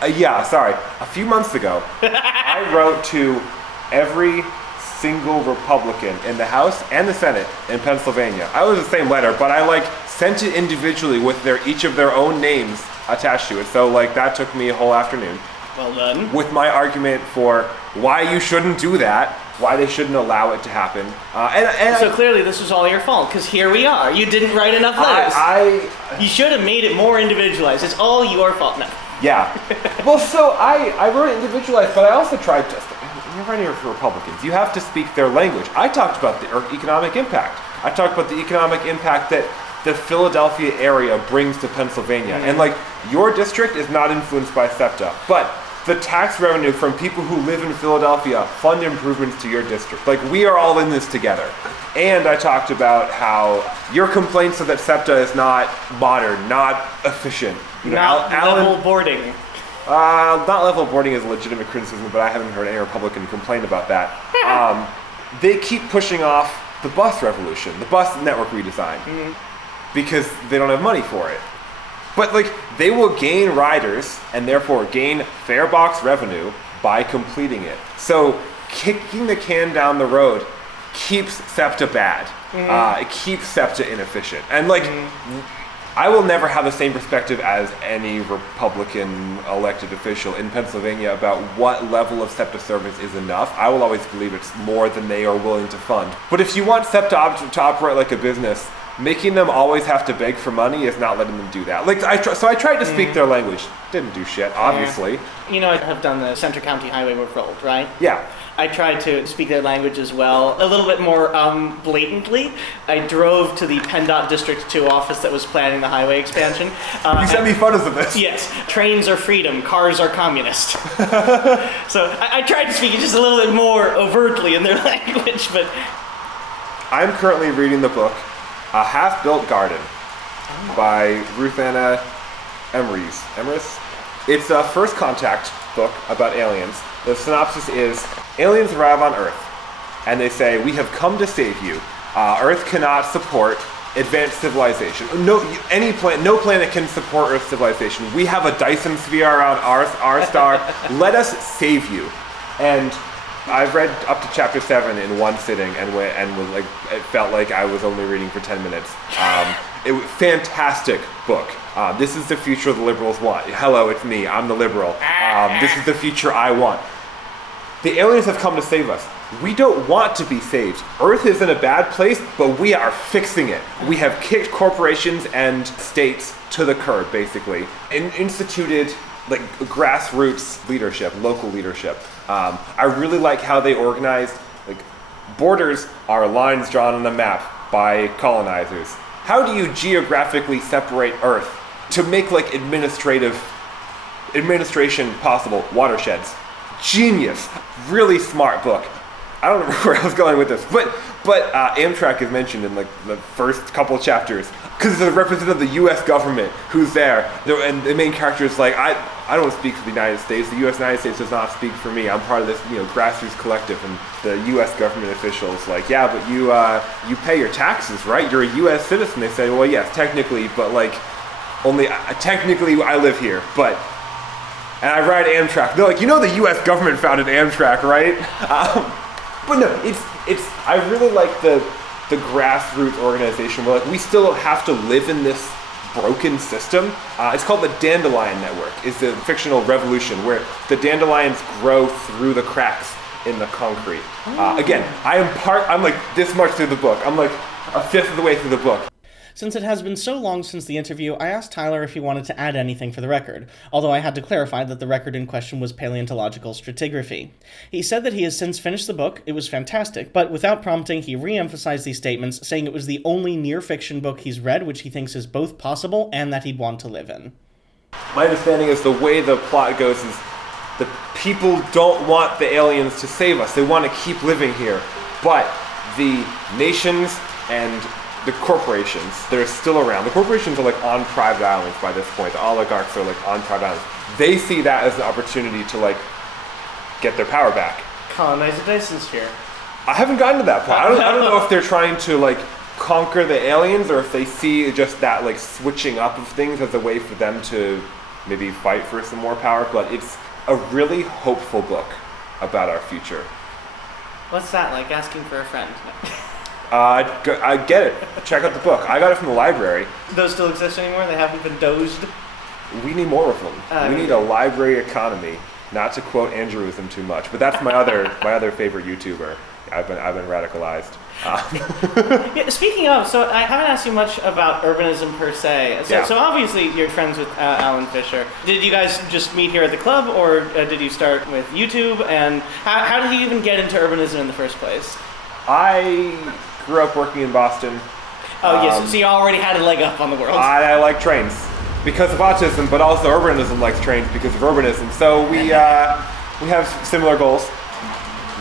A few months ago, I wrote to every single Republican in the House and the Senate in Pennsylvania. I was the same letter, but I sent it individually with each of their own names attached to it. So that took me a whole afternoon. Well done. With my argument for why you shouldn't do that, why they shouldn't allow it to happen. So clearly this was all your fault, because here we are. You didn't write enough letters. You should have made it more individualized. It's all your fault. No. Yeah. Well, so I wrote it individualized, but I also tried to. You're writing for Republicans. You have to speak their language. I talked about the economic impact. I talked about the economic impact that the Philadelphia area brings to Pennsylvania. And your district is not influenced by SEPTA, but the tax revenue from people who live in Philadelphia fund improvements to your district. We are all in this together. And I talked about how your complaints are that SEPTA is not modern, not efficient. Not level boarding. Not level boarding is a legitimate criticism, but I haven't heard any Republican complain about that. They keep pushing off the bus revolution, the bus network redesign, because they don't have money for it. But they will gain riders and therefore gain fare box revenue by completing it. So kicking the can down the road keeps SEPTA bad. It keeps SEPTA inefficient. And I will never have the same perspective as any Republican elected official in Pennsylvania about what level of SEPTA service is enough. I will always believe it's more than they are willing to fund. But if you want SEPTA to operate like a business, making them always have to beg for money is not letting them do that. I tried to speak their language. Didn't do shit, obviously. I have done the Center County Highway Road, right? Yeah. I tried to speak their language as well, a little bit more blatantly. I drove to the PennDOT District 2 office that was planning the highway expansion. You sent me photos of this. Yes. Trains are freedom, cars are communist. So I tried to speak it just a little bit more overtly in their language, but... I'm currently reading the book, A Half-Built Garden by Ruth Anna Emrys. It's a first contact book about aliens. The synopsis is, aliens arrive on Earth, and they say, we have come to save you. Earth cannot support advanced civilization. No planet can support Earth civilization. We have a Dyson sphere around our star. Let us save you. And I've read up to chapter 7 in one sitting, and was it felt like I was only reading for 10 minutes. It was fantastic book. This is the future the liberals want. Hello, it's me. I'm the liberal. This is the future I want. The aliens have come to save us. We don't want to be saved. Earth is in a bad place, but we are fixing it. We have kicked corporations and states to the curb, basically, and instituted grassroots leadership, local leadership. I really like how they organized. Borders are lines drawn on a map by colonizers. How do you geographically separate Earth to make administration possible? Watersheds. Genius. Really smart book. I don't know where I was going with this, but Amtrak is mentioned in the first couple chapters because it's a representative of the U.S. government who's there, and the main character is I don't speak for the United States. The United States does not speak for me. I'm part of this grassroots collective, and the U.S. government officials yeah, but you pay your taxes, right? You're a U.S. citizen. They say, well, yes, technically, but only technically I live here, but. And I ride Amtrak. They're the U.S. government founded Amtrak, right? But no, it's. I really like the grassroots organization where we still have to live in this broken system. It's called the Dandelion Network. It's a fictional revolution where the dandelions grow through the cracks in the concrete. Again, I'm this much through the book. I'm a fifth of the way through the book. Since it has been so long since the interview, I asked Tyler if he wanted to add anything for the record, although I had to clarify that the record in question was paleontological stratigraphy. He said that he has since finished the book, it was fantastic, but without prompting, he re-emphasized these statements, saying it was the only near-fiction book he's read which he thinks is both possible and that he'd want to live in. My understanding is the way the plot goes is the people don't want the aliens to save us. They want to keep living here. But the nations and the corporations that are still around, the corporations are like on private islands by this point. The oligarchs are like on private islands. They see that as an opportunity to like get their power back. Colonize the Dyson sphere. I haven't gotten to that point. I don't know if they're trying to like conquer the aliens or if they see just that like switching up of things as a way for them to maybe fight for some more power. But it's a really hopeful book about our future. What's that like? Asking for a friend. I get it. Check out the book. I got it from the library. Those still exist anymore? They haven't been dozed? We need more of them. We need a library economy. Not to quote Andrewism too much, but that's my other favorite YouTuber. I've been radicalized. Yeah, speaking of, so I haven't asked you much about urbanism per se. So obviously you're friends with Alan Fisher. Did you guys just meet here at the club, or did you start with YouTube? And how did you even get into urbanism in the first place? I grew up working in Boston. Oh, yes. So you already had a leg up on the world. I like trains because of autism, but also urbanism likes trains because of urbanism. So we have similar goals.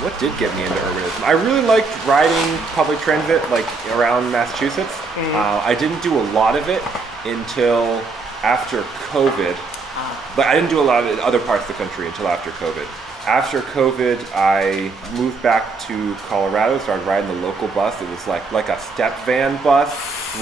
What did get me into urbanism? I really liked riding public transit, like around Massachusetts. I didn't do a lot of it until after COVID, but I didn't do a lot of it in other parts of the country until after COVID. After COVID, I moved back to Colorado, started riding the local bus. It was like a step van bus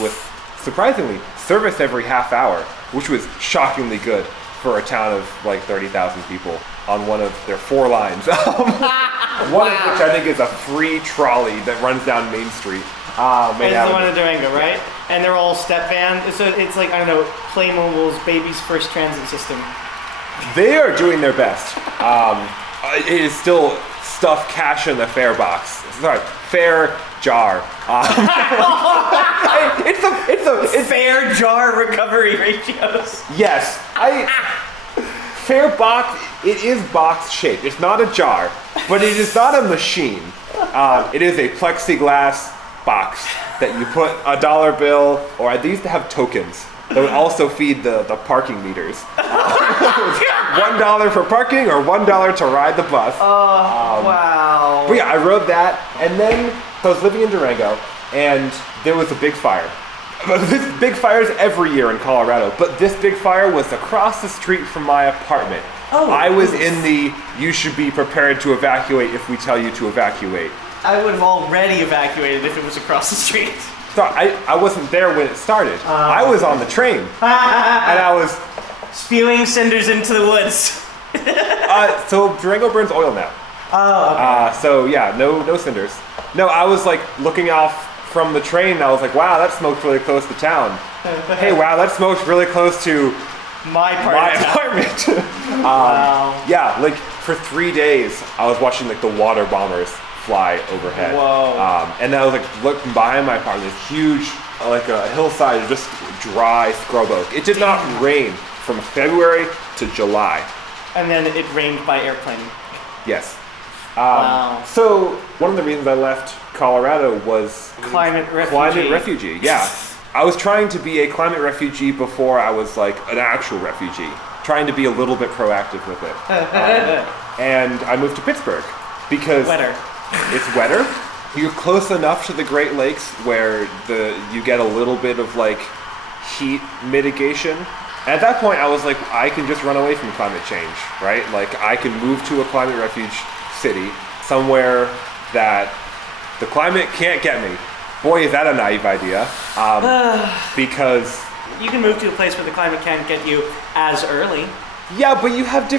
with, surprisingly, service every half hour, which was shockingly good for a town of like 30,000 people on one of their 4 lines. One of which I think is a free trolley that runs down Main Street. It's the one in Durango, right? And they're all step van. So it's like, I don't know, Playmobil's baby's first transit system. They are doing their best. It is still stuffed cash in the fare box. Sorry, fare jar. It's fare jar recovery ratios. Yes, fare box. It is box shaped. It's not a jar, but it is not a machine. It is a plexiglass box that you put a dollar bill, or they used to have tokens that would also feed the parking meters. $1 for parking or $1 to ride the bus. Oh, wow. But yeah, I rode that, and then so I was living in Durango, and there was a big fire. This big fires every year in Colorado, but this big fire was across the street from my apartment. Oh, I was in the you should be prepared to evacuate if we tell you to evacuate. I would have already evacuated if it was across the street. So I wasn't there when it started. I was on the train, and I was spewing cinders into the woods. So Durango burns oil now. Oh, okay. So yeah, no cinders. No, I was like looking off from the train, and I was like, wow, that smoked really close to town. Hey, wow, that smoked really close to my apartment. Wow. Yeah, like for 3 days, I was watching like the water bombers fly overhead. Whoa. And then I was like looking behind my apartment, this huge, like a hillside of just dry scrub oak. It did not rain from February to July. And then it rained by airplane. Yes. Wow. So one of the reasons I left Colorado was Climate refugee. Yeah. I was trying to be a climate refugee before I was like an actual refugee. Trying to be a little bit proactive with it. And I moved to Pittsburgh because it's wetter. You're close enough to the Great Lakes where you get a little bit of like heat mitigation. And at that point I was like, I can just run away from climate change, right? Like I can move to a climate refuge city, somewhere that the climate can't get me. Boy, is that a naive idea. Because you can move to a place where the climate can't get you as early. Yeah, but you have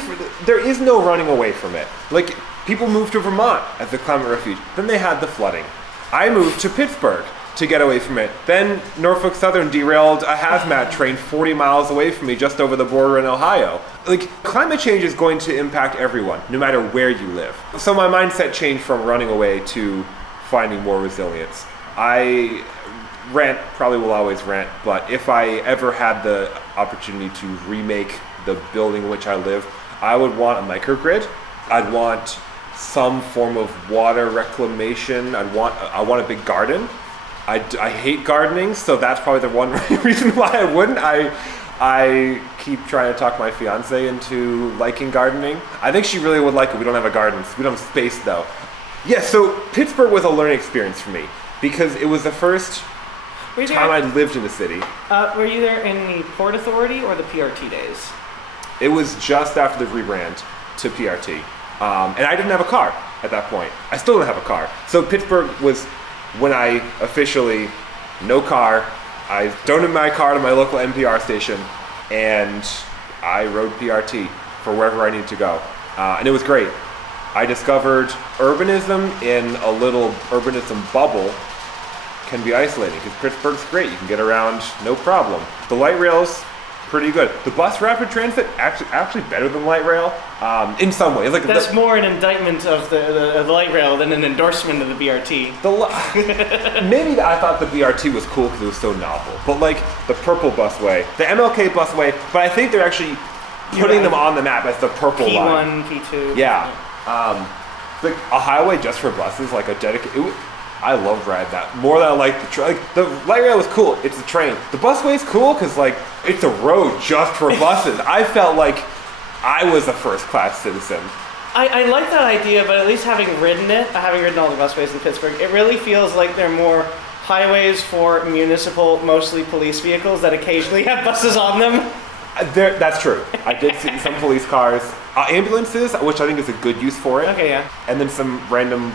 there is no running away from it. Like, people moved to Vermont as a climate refuge. Then they had the flooding. I moved to Pittsburgh to get away from it. Then Norfolk Southern derailed a hazmat train 40 miles away from me just over the border in Ohio. Like, climate change is going to impact everyone, no matter where you live. So my mindset changed from running away to finding more resilience. I probably will always rent, but if I ever had the opportunity to remake the building in which I live, I would want a microgrid. I'd want some form of water reclamation. I want a big garden. I hate gardening, so that's probably the one reason why I wouldn't. I keep trying to talk my fiance into liking gardening. I think she really would like it. We don't have a garden. We don't have space, though. Yeah, so Pittsburgh was a learning experience for me because it was the first time I'd lived in the city. Were you there in the Port Authority or the PRT days? It was just after the rebrand to PRT. And I didn't have a car at that point. I still don't have a car. So Pittsburgh was when I officially, no car, I donated my car to my local NPR station, and I rode PRT for wherever I needed to go. And it was great. I discovered urbanism in a little urbanism bubble can be isolating, because Pittsburgh's great. You can get around no problem. The light rail's pretty good. The bus rapid transit actually better than light rail in some ways. Like that's more an indictment of the light rail than an endorsement of the BRT. Maybe I thought the BRT was cool because it was so novel, but like the purple busway, the MLK busway, but I think they're actually putting them on the map as the purple line. P1, P2. Yeah, like a highway just for buses, like a dedicated. I loved riding that more than I liked the train. Like, the light rail was cool. It's a train. The busway's cool because like it's a road just for buses. I felt like I was a first-class citizen. I like that idea, but at least having ridden all the busways in Pittsburgh, it really feels like they're more highways for municipal, mostly police vehicles that occasionally have buses on them. That's true. I did see some police cars, ambulances, which I think is a good use for it. Okay, yeah. And then some random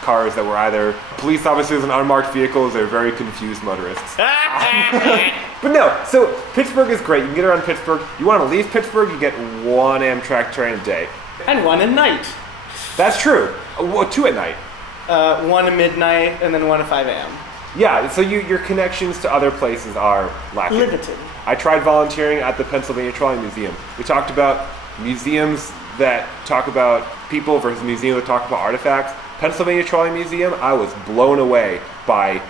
cars that were either police officers in unmarked vehicles or very confused motorists. But no, so Pittsburgh is great. You can get around Pittsburgh. You want to leave Pittsburgh, you get one Amtrak train a day. And one at night. That's true. Two at night. One at midnight and then one at 5 a.m. Yeah, so your connections to other places are lacking. Limited. I tried volunteering at the Pennsylvania Trolley Museum. We talked about museums that talk about people versus museums that talk about artifacts. Pennsylvania Trolley Museum, I was blown away by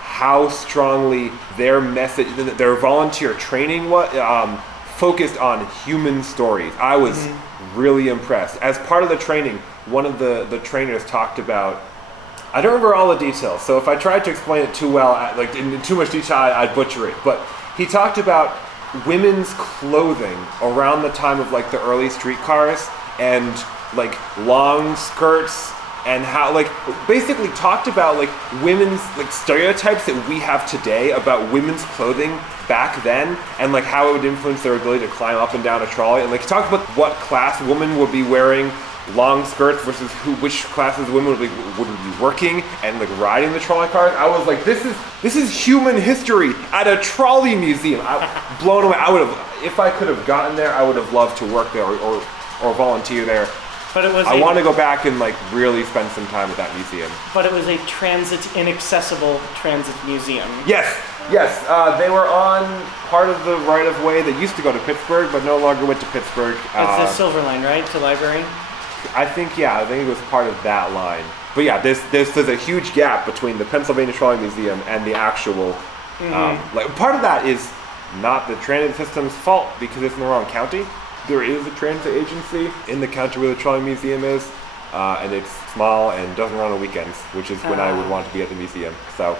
how strongly their message, their volunteer training focused on human stories. I was really impressed. As part of the training, one of the trainers talked about, I don't remember all the details, so if I tried to explain it too well, like in too much detail, I'd butcher it. But he talked about women's clothing around the time of like the early streetcars and like long skirts, and how like basically talked about like women's like stereotypes that we have today about women's clothing back then, and like how it would influence their ability to climb up and down a trolley. And like he talked about what class women would be wearing long skirts versus which classes of women would be working and like riding the trolley cars. I was like, this is human history at a trolley museum. Blown away. I would have, if I could have gotten there, I would have loved to work there or volunteer there. But it was I want to go back and like really spend some time at that museum. But it was a inaccessible transit museum. Yes. They were on part of the right-of-way that used to go to Pittsburgh, but no longer went to Pittsburgh. It's the Silver Line, right, to Library? I think it was part of that line. But yeah, there's a huge gap between the Pennsylvania Trolley Museum and the actual. Part of that is not the transit system's fault because it's in the wrong county. There is a transit agency in the county where the Trolley Museum is, and it's small and doesn't run on weekends, which is when I would want to be at the museum. So,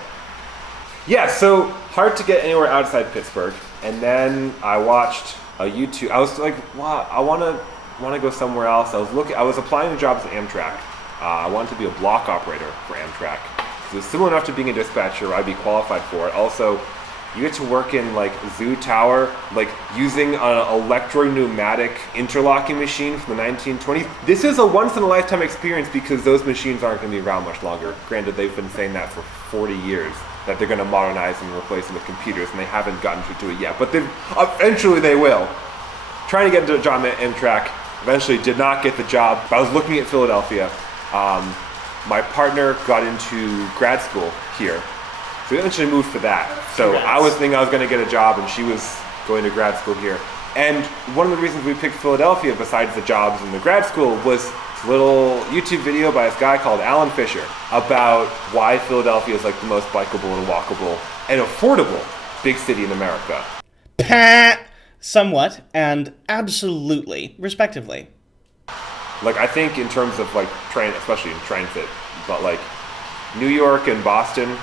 yeah, so hard to get anywhere outside Pittsburgh. And then I watched a YouTube. I was like, wow, I want to go somewhere else. I was applying to jobs at Amtrak. I wanted to be a block operator for Amtrak. So it's similar enough to being a dispatcher. I'd be qualified for it. Also, you get to work in like Zoo Tower, like using an electro-pneumatic interlocking machine from the 1920s. This is a once-in-a-lifetime experience because those machines aren't going to be around much longer. Granted, they've been saying that for 40 years, that they're going to modernize and replace them with computers, and they haven't gotten to it yet. But eventually they will. Trying to get into a job at Amtrak, eventually did not get the job. I was looking at Philadelphia. My partner got into grad school here. So we eventually moved for that. So I was thinking I was going to get a job, and she was going to grad school here. And one of the reasons we picked Philadelphia, besides the jobs in the grad school, was little YouTube video by this guy called Alan Fisher about why Philadelphia is like the most bikeable and walkable and affordable big city in America. Somewhat and absolutely, respectively. Like, I think in terms of like train, especially in transit, but like New York and Boston,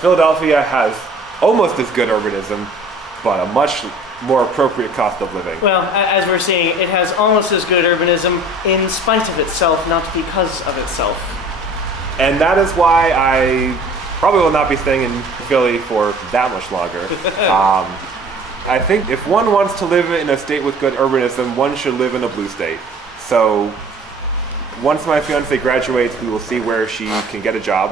Philadelphia has almost as good urbanism, but a much more appropriate cost of living. Well, as we're seeing, it has almost as good urbanism in spite of itself, not because of itself. And that is why I probably will not be staying in Philly for that much longer. I think if one wants to live in a state with good urbanism, one should live in a blue state. So once my fiance graduates, we will see where she can get a job.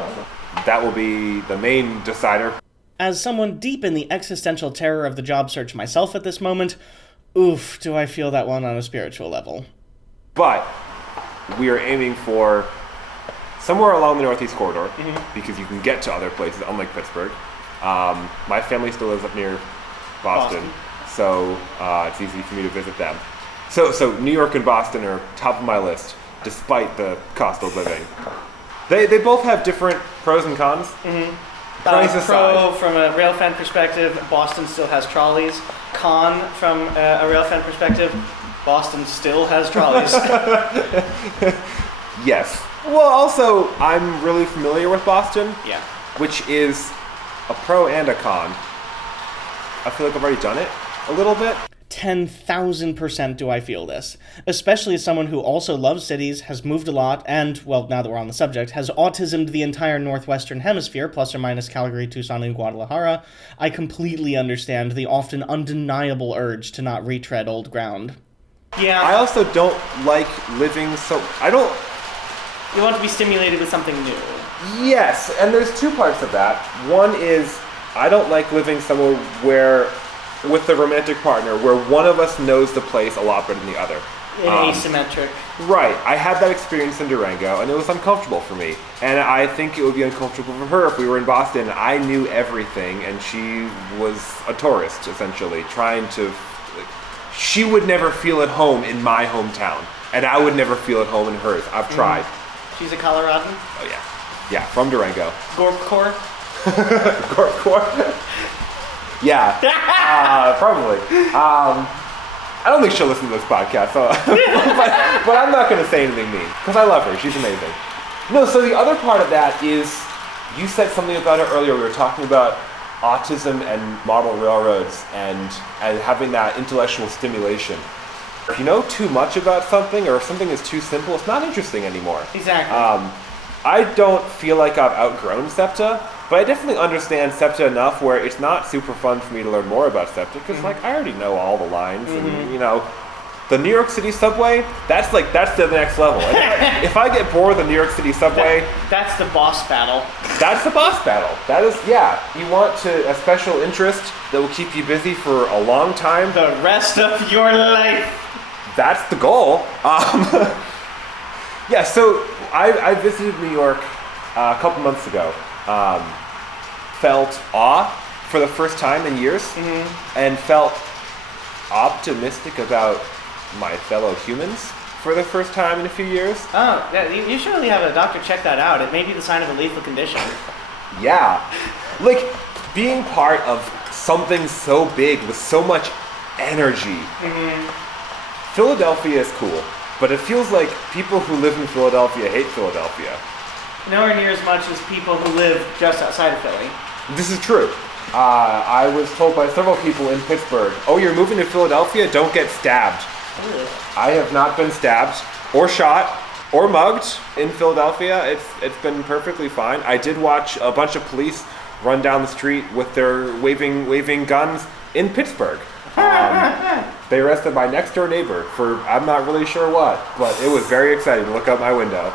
That will be the main decider. As someone deep in the existential terror of the job search myself at this moment, oof, do I feel that one on a spiritual level. But we are aiming for somewhere along the Northeast Corridor, because you can get to other places, unlike Pittsburgh. My family still lives up near Boston. So it's easy for me to visit them. So New York and Boston are top of my list, despite the cost of living. They both have different pros and cons. Pro, from a railfan perspective, Boston still has trolleys. Con, from a railfan perspective, Boston still has trolleys. Yes. Well, also, I'm really familiar with Boston. Yeah. Which is a pro and a con. I feel like I've already done it a little bit. 10,000% do I feel this. Especially as someone who also loves cities, has moved a lot, and, well, now that we're on the subject, has autismed the entire Northwestern Hemisphere, plus or minus Calgary, Tucson, and Guadalajara, I completely understand the often undeniable urge to not retread old ground. Yeah. I also don't like living You want to be stimulated with something new. Yes, and there's two parts of that. One is, I don't like living somewhere where, with a romantic partner, where one of us knows the place a lot better than the other. Asymmetric. Right. I had that experience in Durango, and it was uncomfortable for me. And I think it would be uncomfortable for her if we were in Boston. I knew everything, and she was a tourist, essentially, trying to... She would never feel at home in my hometown, and I would never feel at home in hers. I've tried. She's a Coloradan? Oh, yeah. Yeah, from Durango. Gorpcore? Gorpcore? Yeah, probably. I don't think she'll listen to this podcast, so but I'm not going to say anything mean, because I love her. She's amazing. No, so the other part of that is, you said something about it earlier. We were talking about autism and model railroads and having that intellectual stimulation. If you know too much about something, or if something is too simple, it's not interesting anymore. Exactly. I don't feel like I've outgrown SEPTA, but I definitely understand SEPTA enough where it's not super fun for me to learn more about SEPTA, because like I already know all the lines, and you know, the New York City subway, that's the next level. If I get bored with the New York City subway, that's the boss battle. That's the boss battle. That is, yeah. You want a special interest that will keep you busy for a long time. The rest of your life. That's the goal. Yeah, so I visited New York a couple months ago. Felt awe for the first time in years, and felt optimistic about my fellow humans for the first time in a few years. Oh, yeah, you should really have a doctor check that out. It may be the sign of a lethal condition. Yeah. Like, being part of something so big with so much energy. Philadelphia is cool, but it feels like people who live in Philadelphia hate Philadelphia. Nowhere near as much as people who live just outside of Philly. This is true. I was told by several people in Pittsburgh, oh, you're moving to Philadelphia? Don't get stabbed. Really? I have not been stabbed or shot or mugged in Philadelphia. It's been perfectly fine. I did watch a bunch of police run down the street with their waving guns in Pittsburgh. They arrested my next door neighbor for I'm not really sure what, but it was very exciting to look out my window.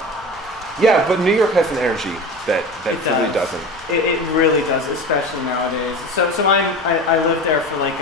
Yeah, but New York has an energy that Philly doesn't. It really does, especially nowadays. So I lived there for like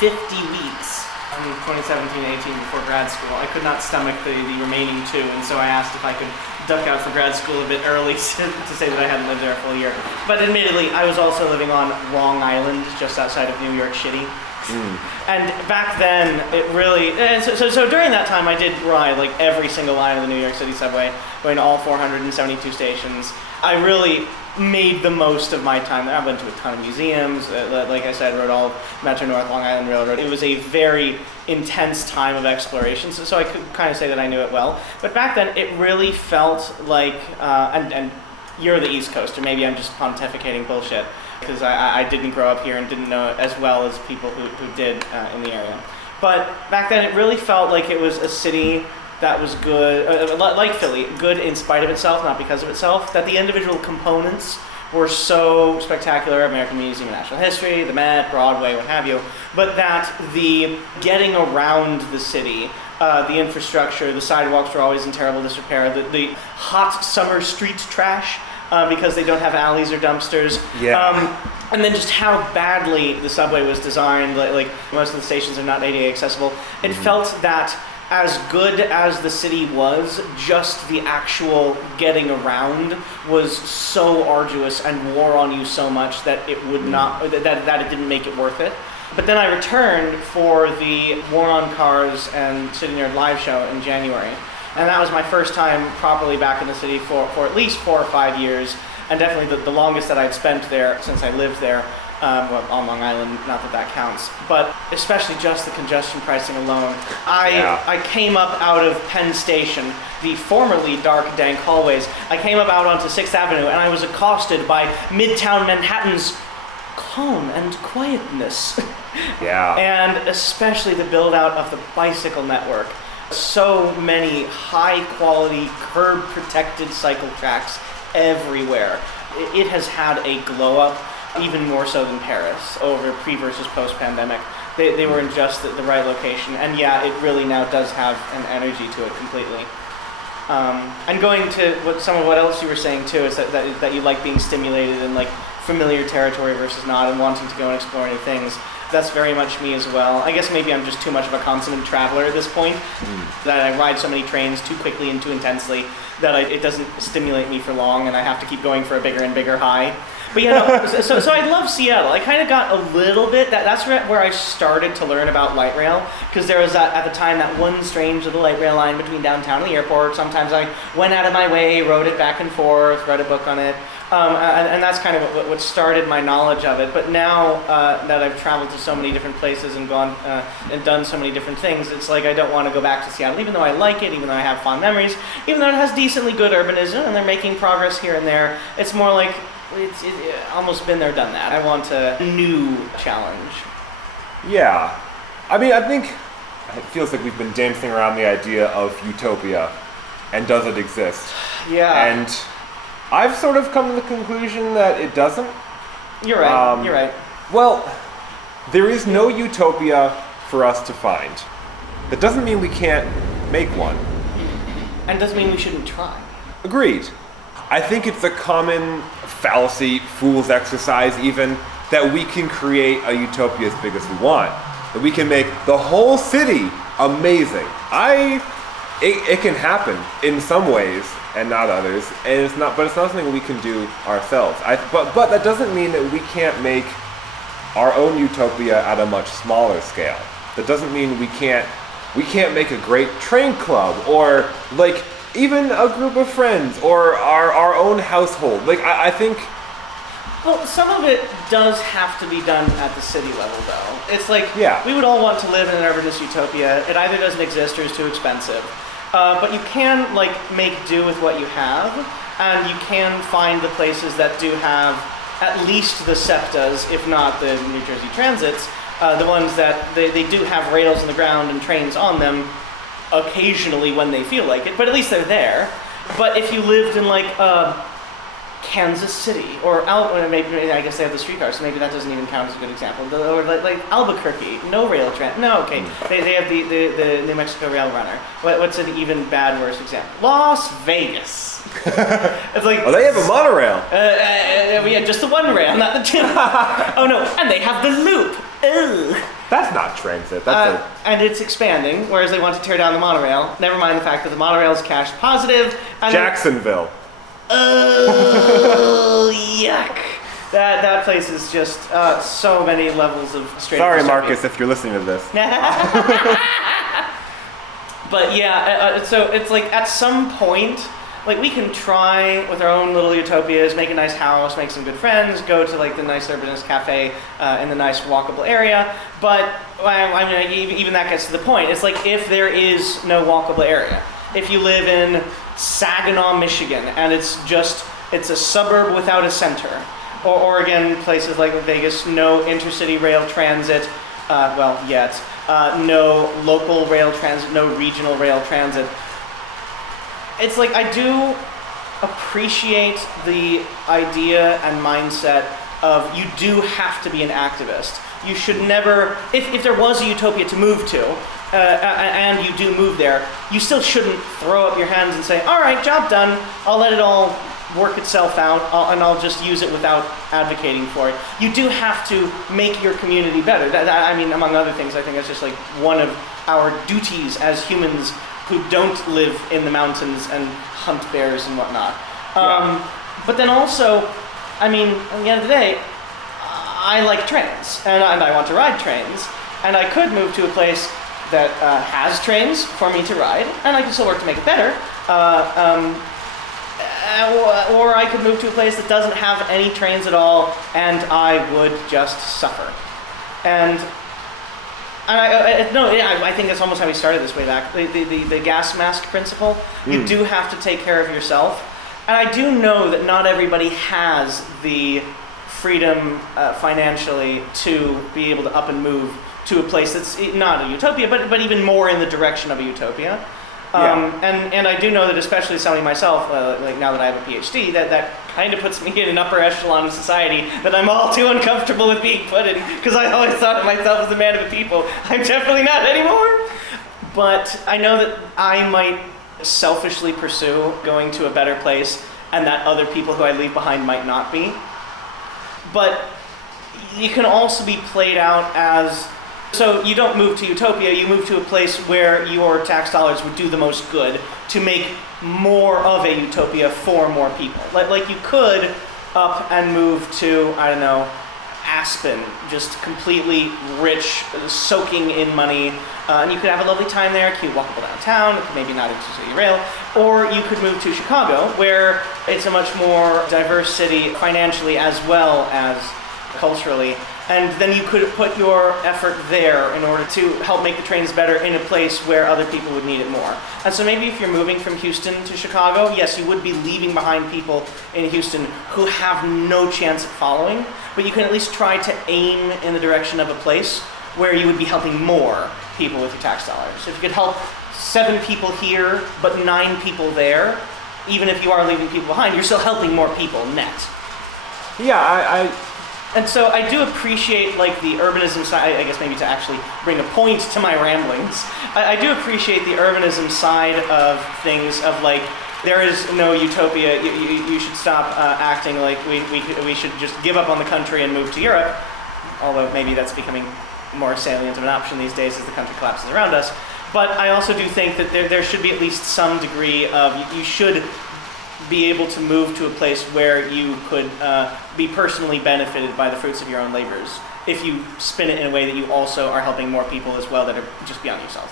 50 weeks in 2017-18 before grad school. I could not stomach the remaining 2, and so I asked if I could duck out for grad school a bit early to say that I hadn't lived there a full year. But admittedly, I was also living on Long Island, just outside of New York City. And back then, it really... And so during that time, I did ride like every single line of the New York City subway, going to all 472 stations. I really made the most of my time there. I went to a ton of museums. Like I said, rode all Metro North Long Island Railroad. It was a very intense time of exploration, so I could kind of say that I knew it well. But back then, it really felt like... and you're the East Coast, or maybe I'm just pontificating bullshit, because I didn't grow up here and didn't know it as well as people who did in the area. But back then, it really felt like it was a city that was good, like Philly, good in spite of itself, not because of itself, that the individual components were so spectacular, American Museum of Natural History, the Met, Broadway, what have you, but that the getting around the city, the infrastructure, the sidewalks were always in terrible disrepair, the hot summer street trash, because they don't have alleys or dumpsters. And then just how badly the subway was designed, like most of the stations are not ADA accessible. It felt that as good as the city was, just the actual getting around was so arduous and wore on you so much that it would not, that it didn't make it worth it. But then I returned for the War on Cars and City Nerd live show in January. And that was my first time properly back in the city for at least 4 or 5 years, and definitely the longest that I'd spent there since I lived there, on Long Island, not that that counts, but especially just the congestion pricing alone. I came up out of Penn Station, the formerly dark, dank hallways. I came up out onto 6th Avenue, and I was accosted by Midtown Manhattan's calm and quietness. And especially the build-out of the bicycle network. So many high-quality, curb-protected cycle tracks everywhere. It has had a glow-up, even more so than Paris, over pre versus post-pandemic. They were in just the right location, and yeah, it really now does have an energy to it completely. And going to some of what else you were saying too, is that you like being stimulated in like familiar territory versus not, and wanting to go and explore new things. That's very much me as well. I guess maybe I'm just too much of a consummate traveler at this point, that I ride so many trains too quickly and too intensely that it doesn't stimulate me for long, and I have to keep going for a bigger and bigger high. But yeah, no, so I love Seattle. I kind of got a little bit, that's where I started to learn about light rail, because there was at the time that one strange little light rail line between downtown and the airport. Sometimes I went out of my way, rode it back and forth, read a book on it. And that's kind of what started my knowledge of it. But now that I've traveled to so many different places and gone and done so many different things, it's like I don't want to go back to Seattle, even though I like it, even though I have fond memories, even though it has decently good urbanism and they're making progress here and there. It's more like it's almost been there, done that. I want a new challenge. Yeah. I mean, I think it feels like we've been dancing around the idea of utopia, and does it exist? Yeah. And I've sort of come to the conclusion that it doesn't. You're right. You're right. Well, there is no utopia for us to find. That doesn't mean we can't make one. And doesn't mean we shouldn't try. Agreed. I think it's a common fallacy, fool's exercise even, that we can create a utopia as big as we want. That we can make the whole city amazing. It can happen in some ways and not others, and it's not something we can do ourselves. But that doesn't mean that we can't make our own utopia at a much smaller scale. That doesn't mean we can't make a great train club, or like even a group of friends, or our own household. Like I think. Well, some of it does have to be done at the city level, though. It's like, we would all want to live in an urbanist utopia. It either doesn't exist or is too expensive. But you can make do with what you have, and you can find the places that do have at least the SEPTAs, if not the New Jersey Transits, the ones that they do have rails in the ground and trains on them occasionally when they feel like it, but at least they're there. But if you lived in Kansas City, or maybe I guess they have the streetcar, so maybe that doesn't even count as a good example. Or like Albuquerque, no rail train. No, okay, they have the New Mexico Rail Runner. What's an even worse example? Las Vegas. It's like, they have a monorail. We had just the one rail, not the two. Oh no, and they have the loop. Ugh. That's not transit. And it's expanding, whereas they want to tear down the monorail. Never mind the fact that the monorail is cash positive. And Jacksonville. Oh, yuck. That place is just so many levels of straight. Sorry, Marcus, if you're listening to this. But yeah, so it's like at some point, like we can try with our own little utopias, make a nice house, make some good friends, go to like the nice urbanist cafe in the nice walkable area. But I mean, even that gets to the point. It's like if there is no walkable area, if you live in Saginaw, Michigan, and it's a suburb without a center, or again, places like Vegas, no intercity rail transit, yet. No local rail transit, no regional rail transit. It's like I do appreciate the idea and mindset of you do have to be an activist. You should never, if there was a utopia to move to, and you do move there, you still shouldn't throw up your hands and say, all right, job done, I'll let it all work itself out, and I'll just use it without advocating for it. You do have to make your community better. I mean, among other things, I think that's just like one of our duties as humans who don't live in the mountains and hunt bears and whatnot. But then also, I mean, at the end of the day, I like trains, and I want to ride trains, and I could move to a place that has trains for me to ride, and I can still work to make it better. Or I could move to a place that doesn't have any trains at all, and I would just suffer. And I think that's almost how we started this way back. The gas mask principle. You do have to take care of yourself. And I do know that not everybody has the freedom financially to be able to up and move to a place that's not a utopia, but even more in the direction of a utopia. And I do know that, especially somebody myself, like now that I have a PhD, that kind of puts me in an upper echelon of society that I'm all too uncomfortable with being put in, because I always thought of myself as a man of the people. I'm definitely not anymore. But I know that I might selfishly pursue going to a better place, and that other people who I leave behind might not be. But it can also be played out as, so you don't move to utopia, you move to a place where your tax dollars would do the most good to make more of a utopia for more people. Like you could up and move to, I don't know, Aspen, just completely rich, soaking in money, and you could have a lovely time there, cute walkable downtown, maybe not intercity rail, or you could move to Chicago, where it's a much more diverse city financially as well as culturally, and then you could put your effort there in order to help make the trains better in a place where other people would need it more. And so maybe if you're moving from Houston to Chicago, yes, you would be leaving behind people in Houston who have no chance at following, but you can at least try to aim in the direction of a place where you would be helping more people with your tax dollars. If you could help 7 people here, but 9 people there, even if you are leaving people behind, you're still helping more people net. Yeah, And so I do appreciate like the urbanism side, I guess maybe to actually bring a point to my ramblings. I do appreciate the urbanism side of things, of like, there is no utopia, you should stop acting like we should just give up on the country and move to Europe, although maybe that's becoming more salient of an option these days as the country collapses around us. But I also do think that there should be at least some degree of, you should be able to move to a place where you could be personally benefited by the fruits of your own labors, if you spin it in a way that you also are helping more people as well that are just beyond yourself.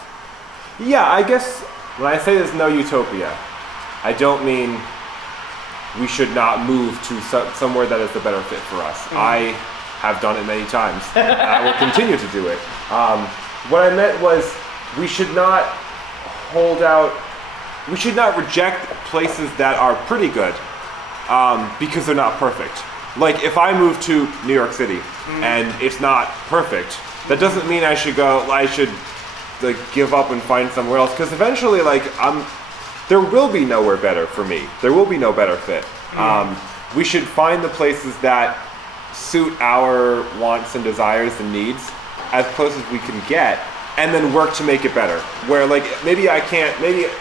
Yeah, I guess when I say there's no utopia, I don't mean we should not move to somewhere that is the better fit for us. Mm-hmm. I have done it many times. I will continue to do it. What I meant was we should not reject places that are pretty good because they're not perfect. Like if I move to New York City and it's not perfect, that doesn't mean I should like give up and find somewhere else, because eventually there will be nowhere better for me. There will be no better fit. We should find the places that suit our wants and desires and needs as close as we can get, and then work to make it better. Where like maybe the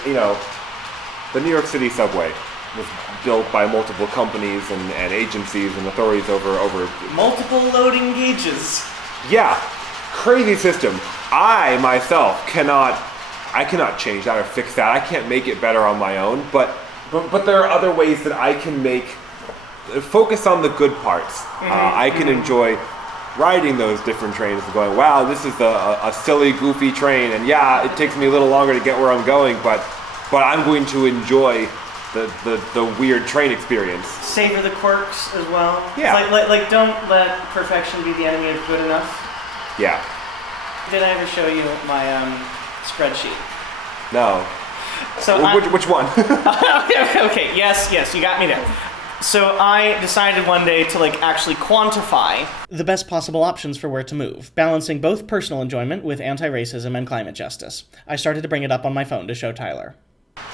New York City subway was built by multiple companies and agencies and authorities over multiple loading gauges. Yeah, crazy system. I myself cannot change that or fix that. I can't make it better on my own, but there are other ways that I can make focus on the good parts. I can enjoy riding those different trains and going, wow, this is a silly, goofy train, and yeah, it takes me a little longer to get where I'm going, but I'm going to enjoy the weird train experience. Savor the quirks as well. Yeah. Like don't let perfection be the enemy of good enough. Yeah. Did I ever show you my spreadsheet? No. So which one? okay, yes, you got me there. So I decided one day to actually quantify the best possible options for where to move, balancing both personal enjoyment with anti-racism and climate justice. I started to bring it up on my phone to show Tyler.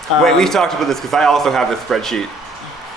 Wait, we've talked about this because I also have this spreadsheet.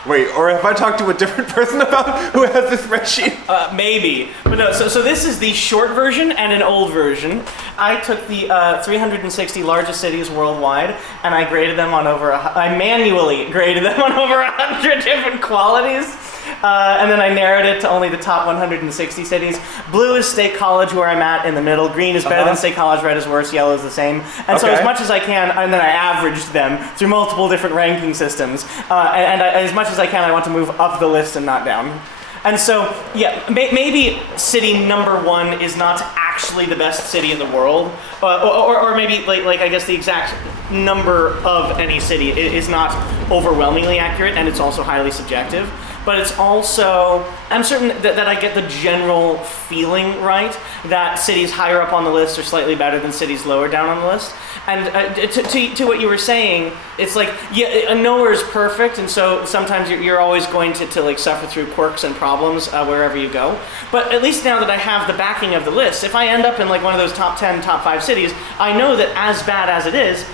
Wait, or have I talked to a different person about who has this spreadsheet? Maybe. But no, so this is the short version and an old version. I took the 360 largest cities worldwide, and I graded them on I manually graded them on over 100 different qualities. And then I narrowed it to only the top 160 cities. Blue is State College, where I'm at in the middle. Green is better than State College. Red is worse. Yellow is the same. And so as much as I can, and then I averaged them through multiple different ranking systems. As much as I can, I want to move up the list and not down. And so, yeah, maybe city number 1 is not actually the best city in the world, or maybe I guess the exact number of any city is not overwhelmingly accurate, and it's also highly subjective. But it's also, I'm certain that I get the general feeling right that cities higher up on the list are slightly better than cities lower down on the list. And to what you were saying, it's nowhere is perfect, and so sometimes you're always going to suffer through quirks and problems wherever you go. But at least now that I have the backing of the list, if I end up in one of those top 10, top 5 cities, I know that as bad as it is,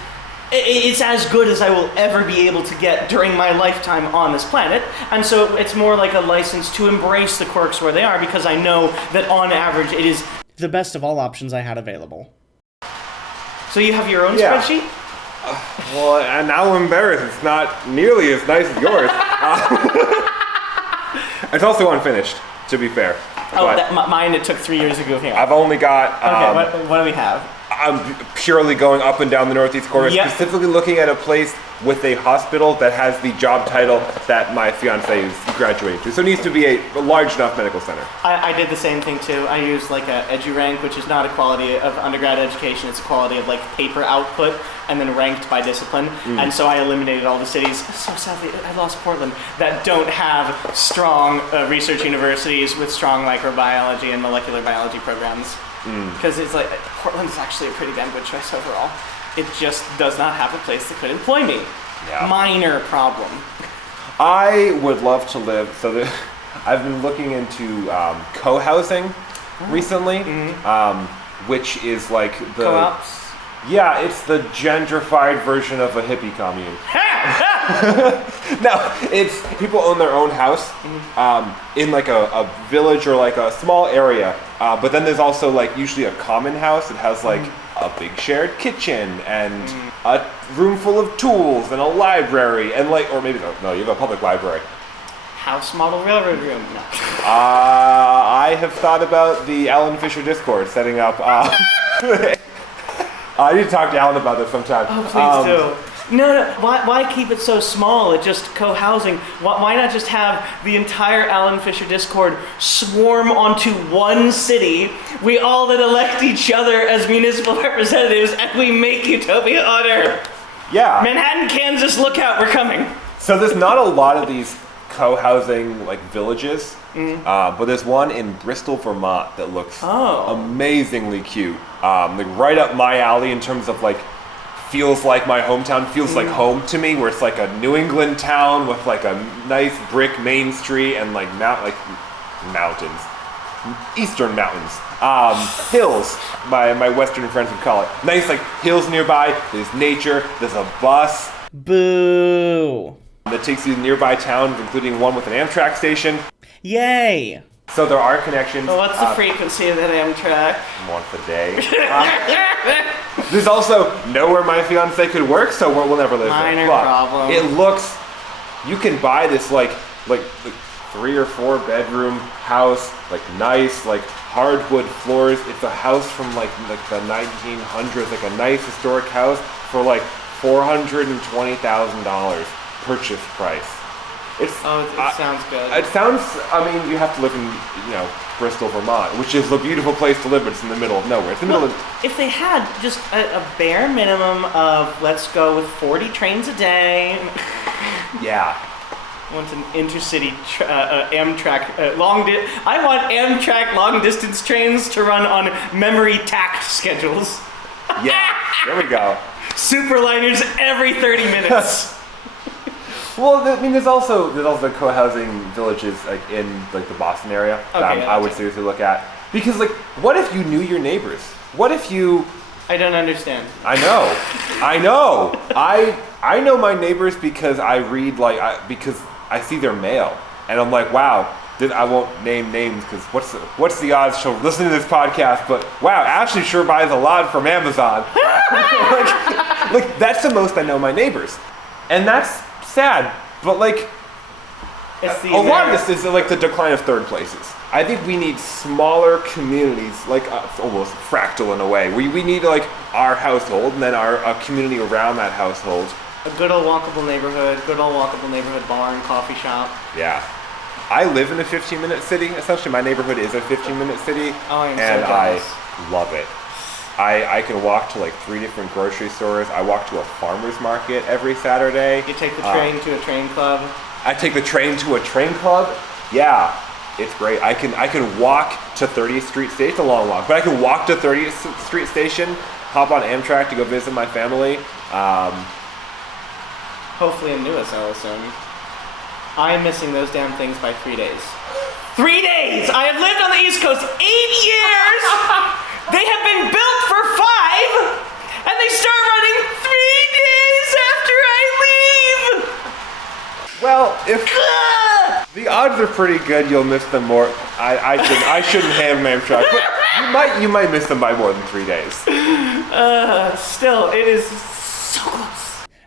it's as good as I will ever be able to get during my lifetime on this planet. And so it's more like a license to embrace the quirks where they are, because I know that on average it is the best of all options I had available. So you have your own spreadsheet? Well, and now I'm embarrassed. It's not nearly as nice as yours. It's also unfinished, to be fair. Mine, it took 3 years ago. I've only got... okay, what do we have? I'm purely going up and down the Northeast Corridor, specifically looking at a place with a hospital that has the job title that my fiance is graduating to. So it needs to be a large enough medical center. I did the same thing too. I used a EduRank, which is not a quality of undergrad education, it's a quality of paper output and then ranked by discipline. And so I eliminated all the cities, so sadly I lost Portland, that don't have strong research universities with strong microbiology and molecular biology programs. Because it's Portland is actually a pretty damn good choice overall. It just does not have a place that could employ me. Yeah. Minor problem. I would love to live, I've been looking into co-housing recently, which is the... Co-ops? Yeah, it's the gentrified version of a hippie commune. No, it's people own their own house in a village or a small area, but then there's also usually a common house that has a big shared kitchen and a room full of tools and a library and or maybe no, you have a public library. House model railroad room. No. I have thought about the Alan Fisher Discord setting up. I need to talk to Alan about this sometime. Oh, please do. No. Why keep it so small? It just co-housing. Why not just have the entire Alan Fisher Discord swarm onto one city? We all then elect each other as municipal representatives, and we make utopia on Earth. Yeah. Manhattan, Kansas, look out, we're coming. So there's not a lot of these co-housing villages, but there's one in Bristol, Vermont that looks amazingly cute. Right up my alley in terms of feels like my hometown, feels like home to me, where it's a New England town with a nice brick main street and mountains, eastern mountains, hills. My western friends would call it. Nice hills nearby. There's nature. There's a bus. Boo. That takes you to nearby towns, including one with an Amtrak station. Yay! So there are connections. Well, what's the frequency of that Amtrak? Once a day. There's also nowhere my fiance could work, so we'll never live there. Minor problem. It looks, you can buy this 3 or 4 bedroom house, nice, hardwood floors. It's a house from the 1900s, a nice historic house for $420,000 purchase price. It sounds good. It sounds. I mean, you have to live in Bristol, Vermont, which is a beautiful place to live, but it's in the middle of nowhere. It's in the middle of. If they had just a bare minimum of let's go with 40 trains a day. Yeah. I want an intercity Amtrak I want Amtrak long distance trains to run on memory tacked schedules. Yeah. There we go. Superliners every 30 minutes. Well, I mean, there's also co-housing villages like in like the Boston area that I would seriously look at, because like, what if you knew your neighbors? What if you? I don't understand. I know. I know my neighbors because I read because I see their mail, and I'm like, wow. I won't name names because what's the odds she'll listen to this podcast? But wow, Ashley sure buys a lot from Amazon. like that's the most I know my neighbors, and that's sad. But like, a lot of this is like the decline of third places. I think we need smaller communities, like almost fractal in a way. We need like our household and then a community around that household. A good old walkable neighborhood bar and coffee shop. Yeah. I live in a 15-minute city. Essentially, my neighborhood is a 15-minute city, and I love it. I can walk to like 3 different grocery stores. I walk to a farmer's market every Saturday. You take the train to a train club. I take the train to a train club. Yeah, it's great. I can walk to 30th Street Station. It's a long walk, but I can walk to 30th Street Station, hop on Amtrak to go visit my family. Hopefully in Newcastle soon. I'm missing those damn things by 3 days. 3 days! I have lived on the East Coast 8 years! They have been built for 5! And they start running 3 days after I leave! Well, if the odds are pretty good, you'll miss them more. I shouldn't have Amtrak, but you might miss them by more than 3 days. Still, it is so close.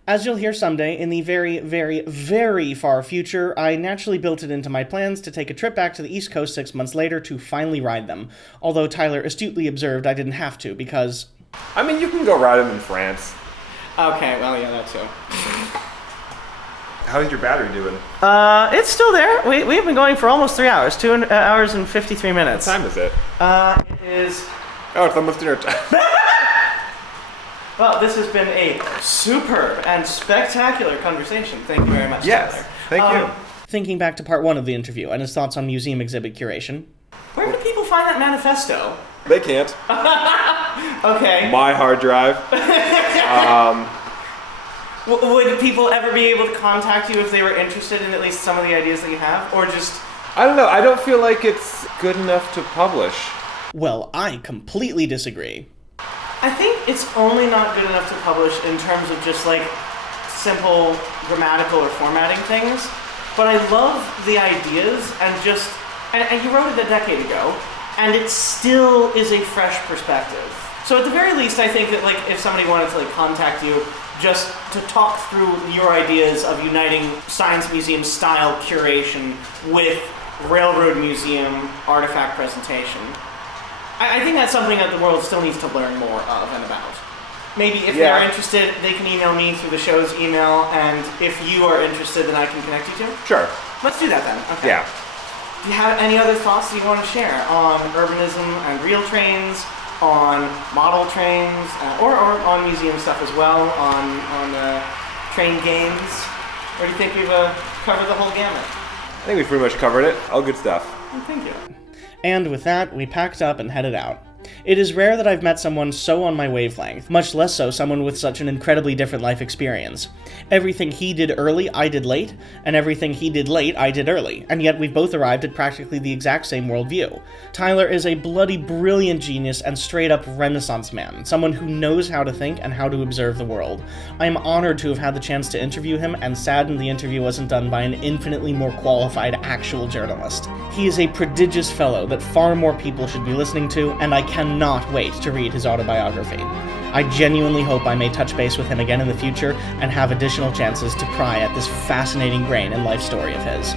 As you'll hear someday, in the very, very, very far future, I naturally built it into my plans to take a trip back to the East Coast 6 months later to finally ride them. Although Tyler astutely observed I didn't have to, because... I mean, you can go ride them in France. Okay, well, yeah, that too. How's your battery doing? It's still there. We've been going for almost 3 hours. 2 hours and 53 minutes. What time is it? It is... Oh, it's almost dinner time. Well, this has been a superb and spectacular conversation. Thank you very much, Yes, Tyler. thank you. Thinking back to part 1 of the interview and his thoughts on museum exhibit curation. Where do people find that manifesto? They can't. Okay. My hard drive. Would people ever be able to contact you if they were interested in at least some of the ideas that you have? Or just... I don't know. I don't feel like it's good enough to publish. Well, I completely disagree. I think it's only not good enough to publish in terms of just like simple grammatical or formatting things, but I love the ideas and you wrote it a decade ago, and it still is a fresh perspective. So at the very least, I think that like if somebody wanted to like contact you just to talk through your ideas of uniting science museum style curation with railroad museum artifact presentation, I think that's something that the world still needs to learn more of and about. Maybe if they're interested, they can email me through the show's email, and if you are interested, then I can connect you to. Sure. Let's do that then. Okay. Yeah. Do you have any other thoughts that you want to share on urbanism and real trains, on model trains, or on museum stuff as well, on train games? Or do you think we've covered the whole gamut? I think we've pretty much covered it. All good stuff. Well, thank you. And with that, we packed up and headed out. It is rare that I've met someone so on my wavelength, much less so someone with such an incredibly different life experience. Everything he did early, I did late, and everything he did late, I did early, and yet we've both arrived at practically the exact same worldview. Tyler is a bloody brilliant genius and straight-up Renaissance man, someone who knows how to think and how to observe the world. I am honored to have had the chance to interview him, and saddened the interview wasn't done by an infinitely more qualified actual journalist. He is a prodigious fellow that far more people should be listening to, and I cannot wait to read his autobiography. I genuinely hope I may touch base with him again in the future and have additional chances to pry at this fascinating brain and life story of his.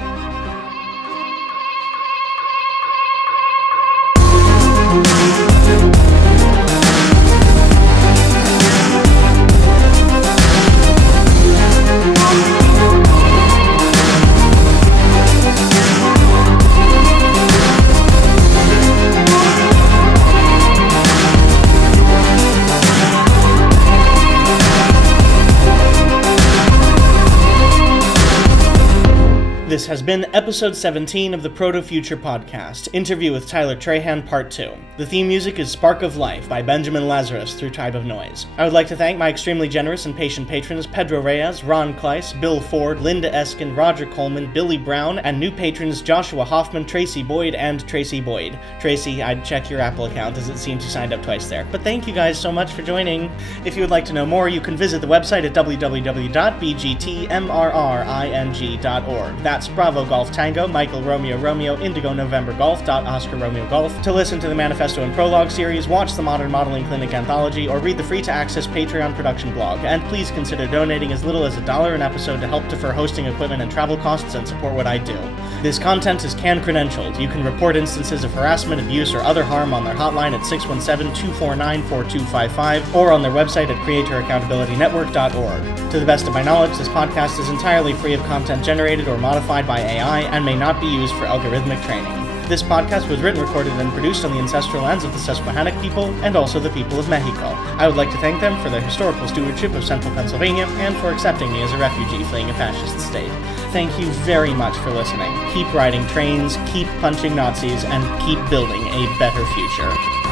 This has been episode 17 of the Proto-Future podcast, interview with Tyler Trahan, part 2. The theme music is Spark of Life by Benjamin Lazarus through Tribe of Noise. I would like to thank my extremely generous and patient patrons Pedro Reyes, Ron Kleiss, Bill Ford, Linda Eskin, Roger Coleman, Billy Brown, and new patrons Joshua Hoffman, Tracy Boyd, and Tracy Boyd. Tracy, I'd check your Apple account as it seems you signed up twice there. But thank you guys so much for joining. If you would like to know more, you can visit the website at www.bgtmring.org. That's Bravo Golf Tango, Michael Romeo Romeo, Indigo November Golf, Oscar Romeo Golf. To listen to the Manifesto and Prologue series, watch the Modern Modeling Clinic anthology, or read the free-to-access Patreon production blog. And please consider donating as little as $1 an episode to help defer hosting equipment and travel costs and support what I do. This content is CAN-credentialed. You can report instances of harassment, abuse, or other harm on their hotline at 617-249-4255 or on their website at creatoraccountabilitynetwork.org. To the best of my knowledge, this podcast is entirely free of content generated or modified by AI and may not be used for algorithmic training. This podcast was written, recorded, and produced on the ancestral lands of the Susquehannock people and also the people of Mexico. I would like to thank them for their historical stewardship of central Pennsylvania and for accepting me as a refugee fleeing a fascist state. Thank you very much for listening. Keep riding trains, keep punching Nazis, and keep building a better future.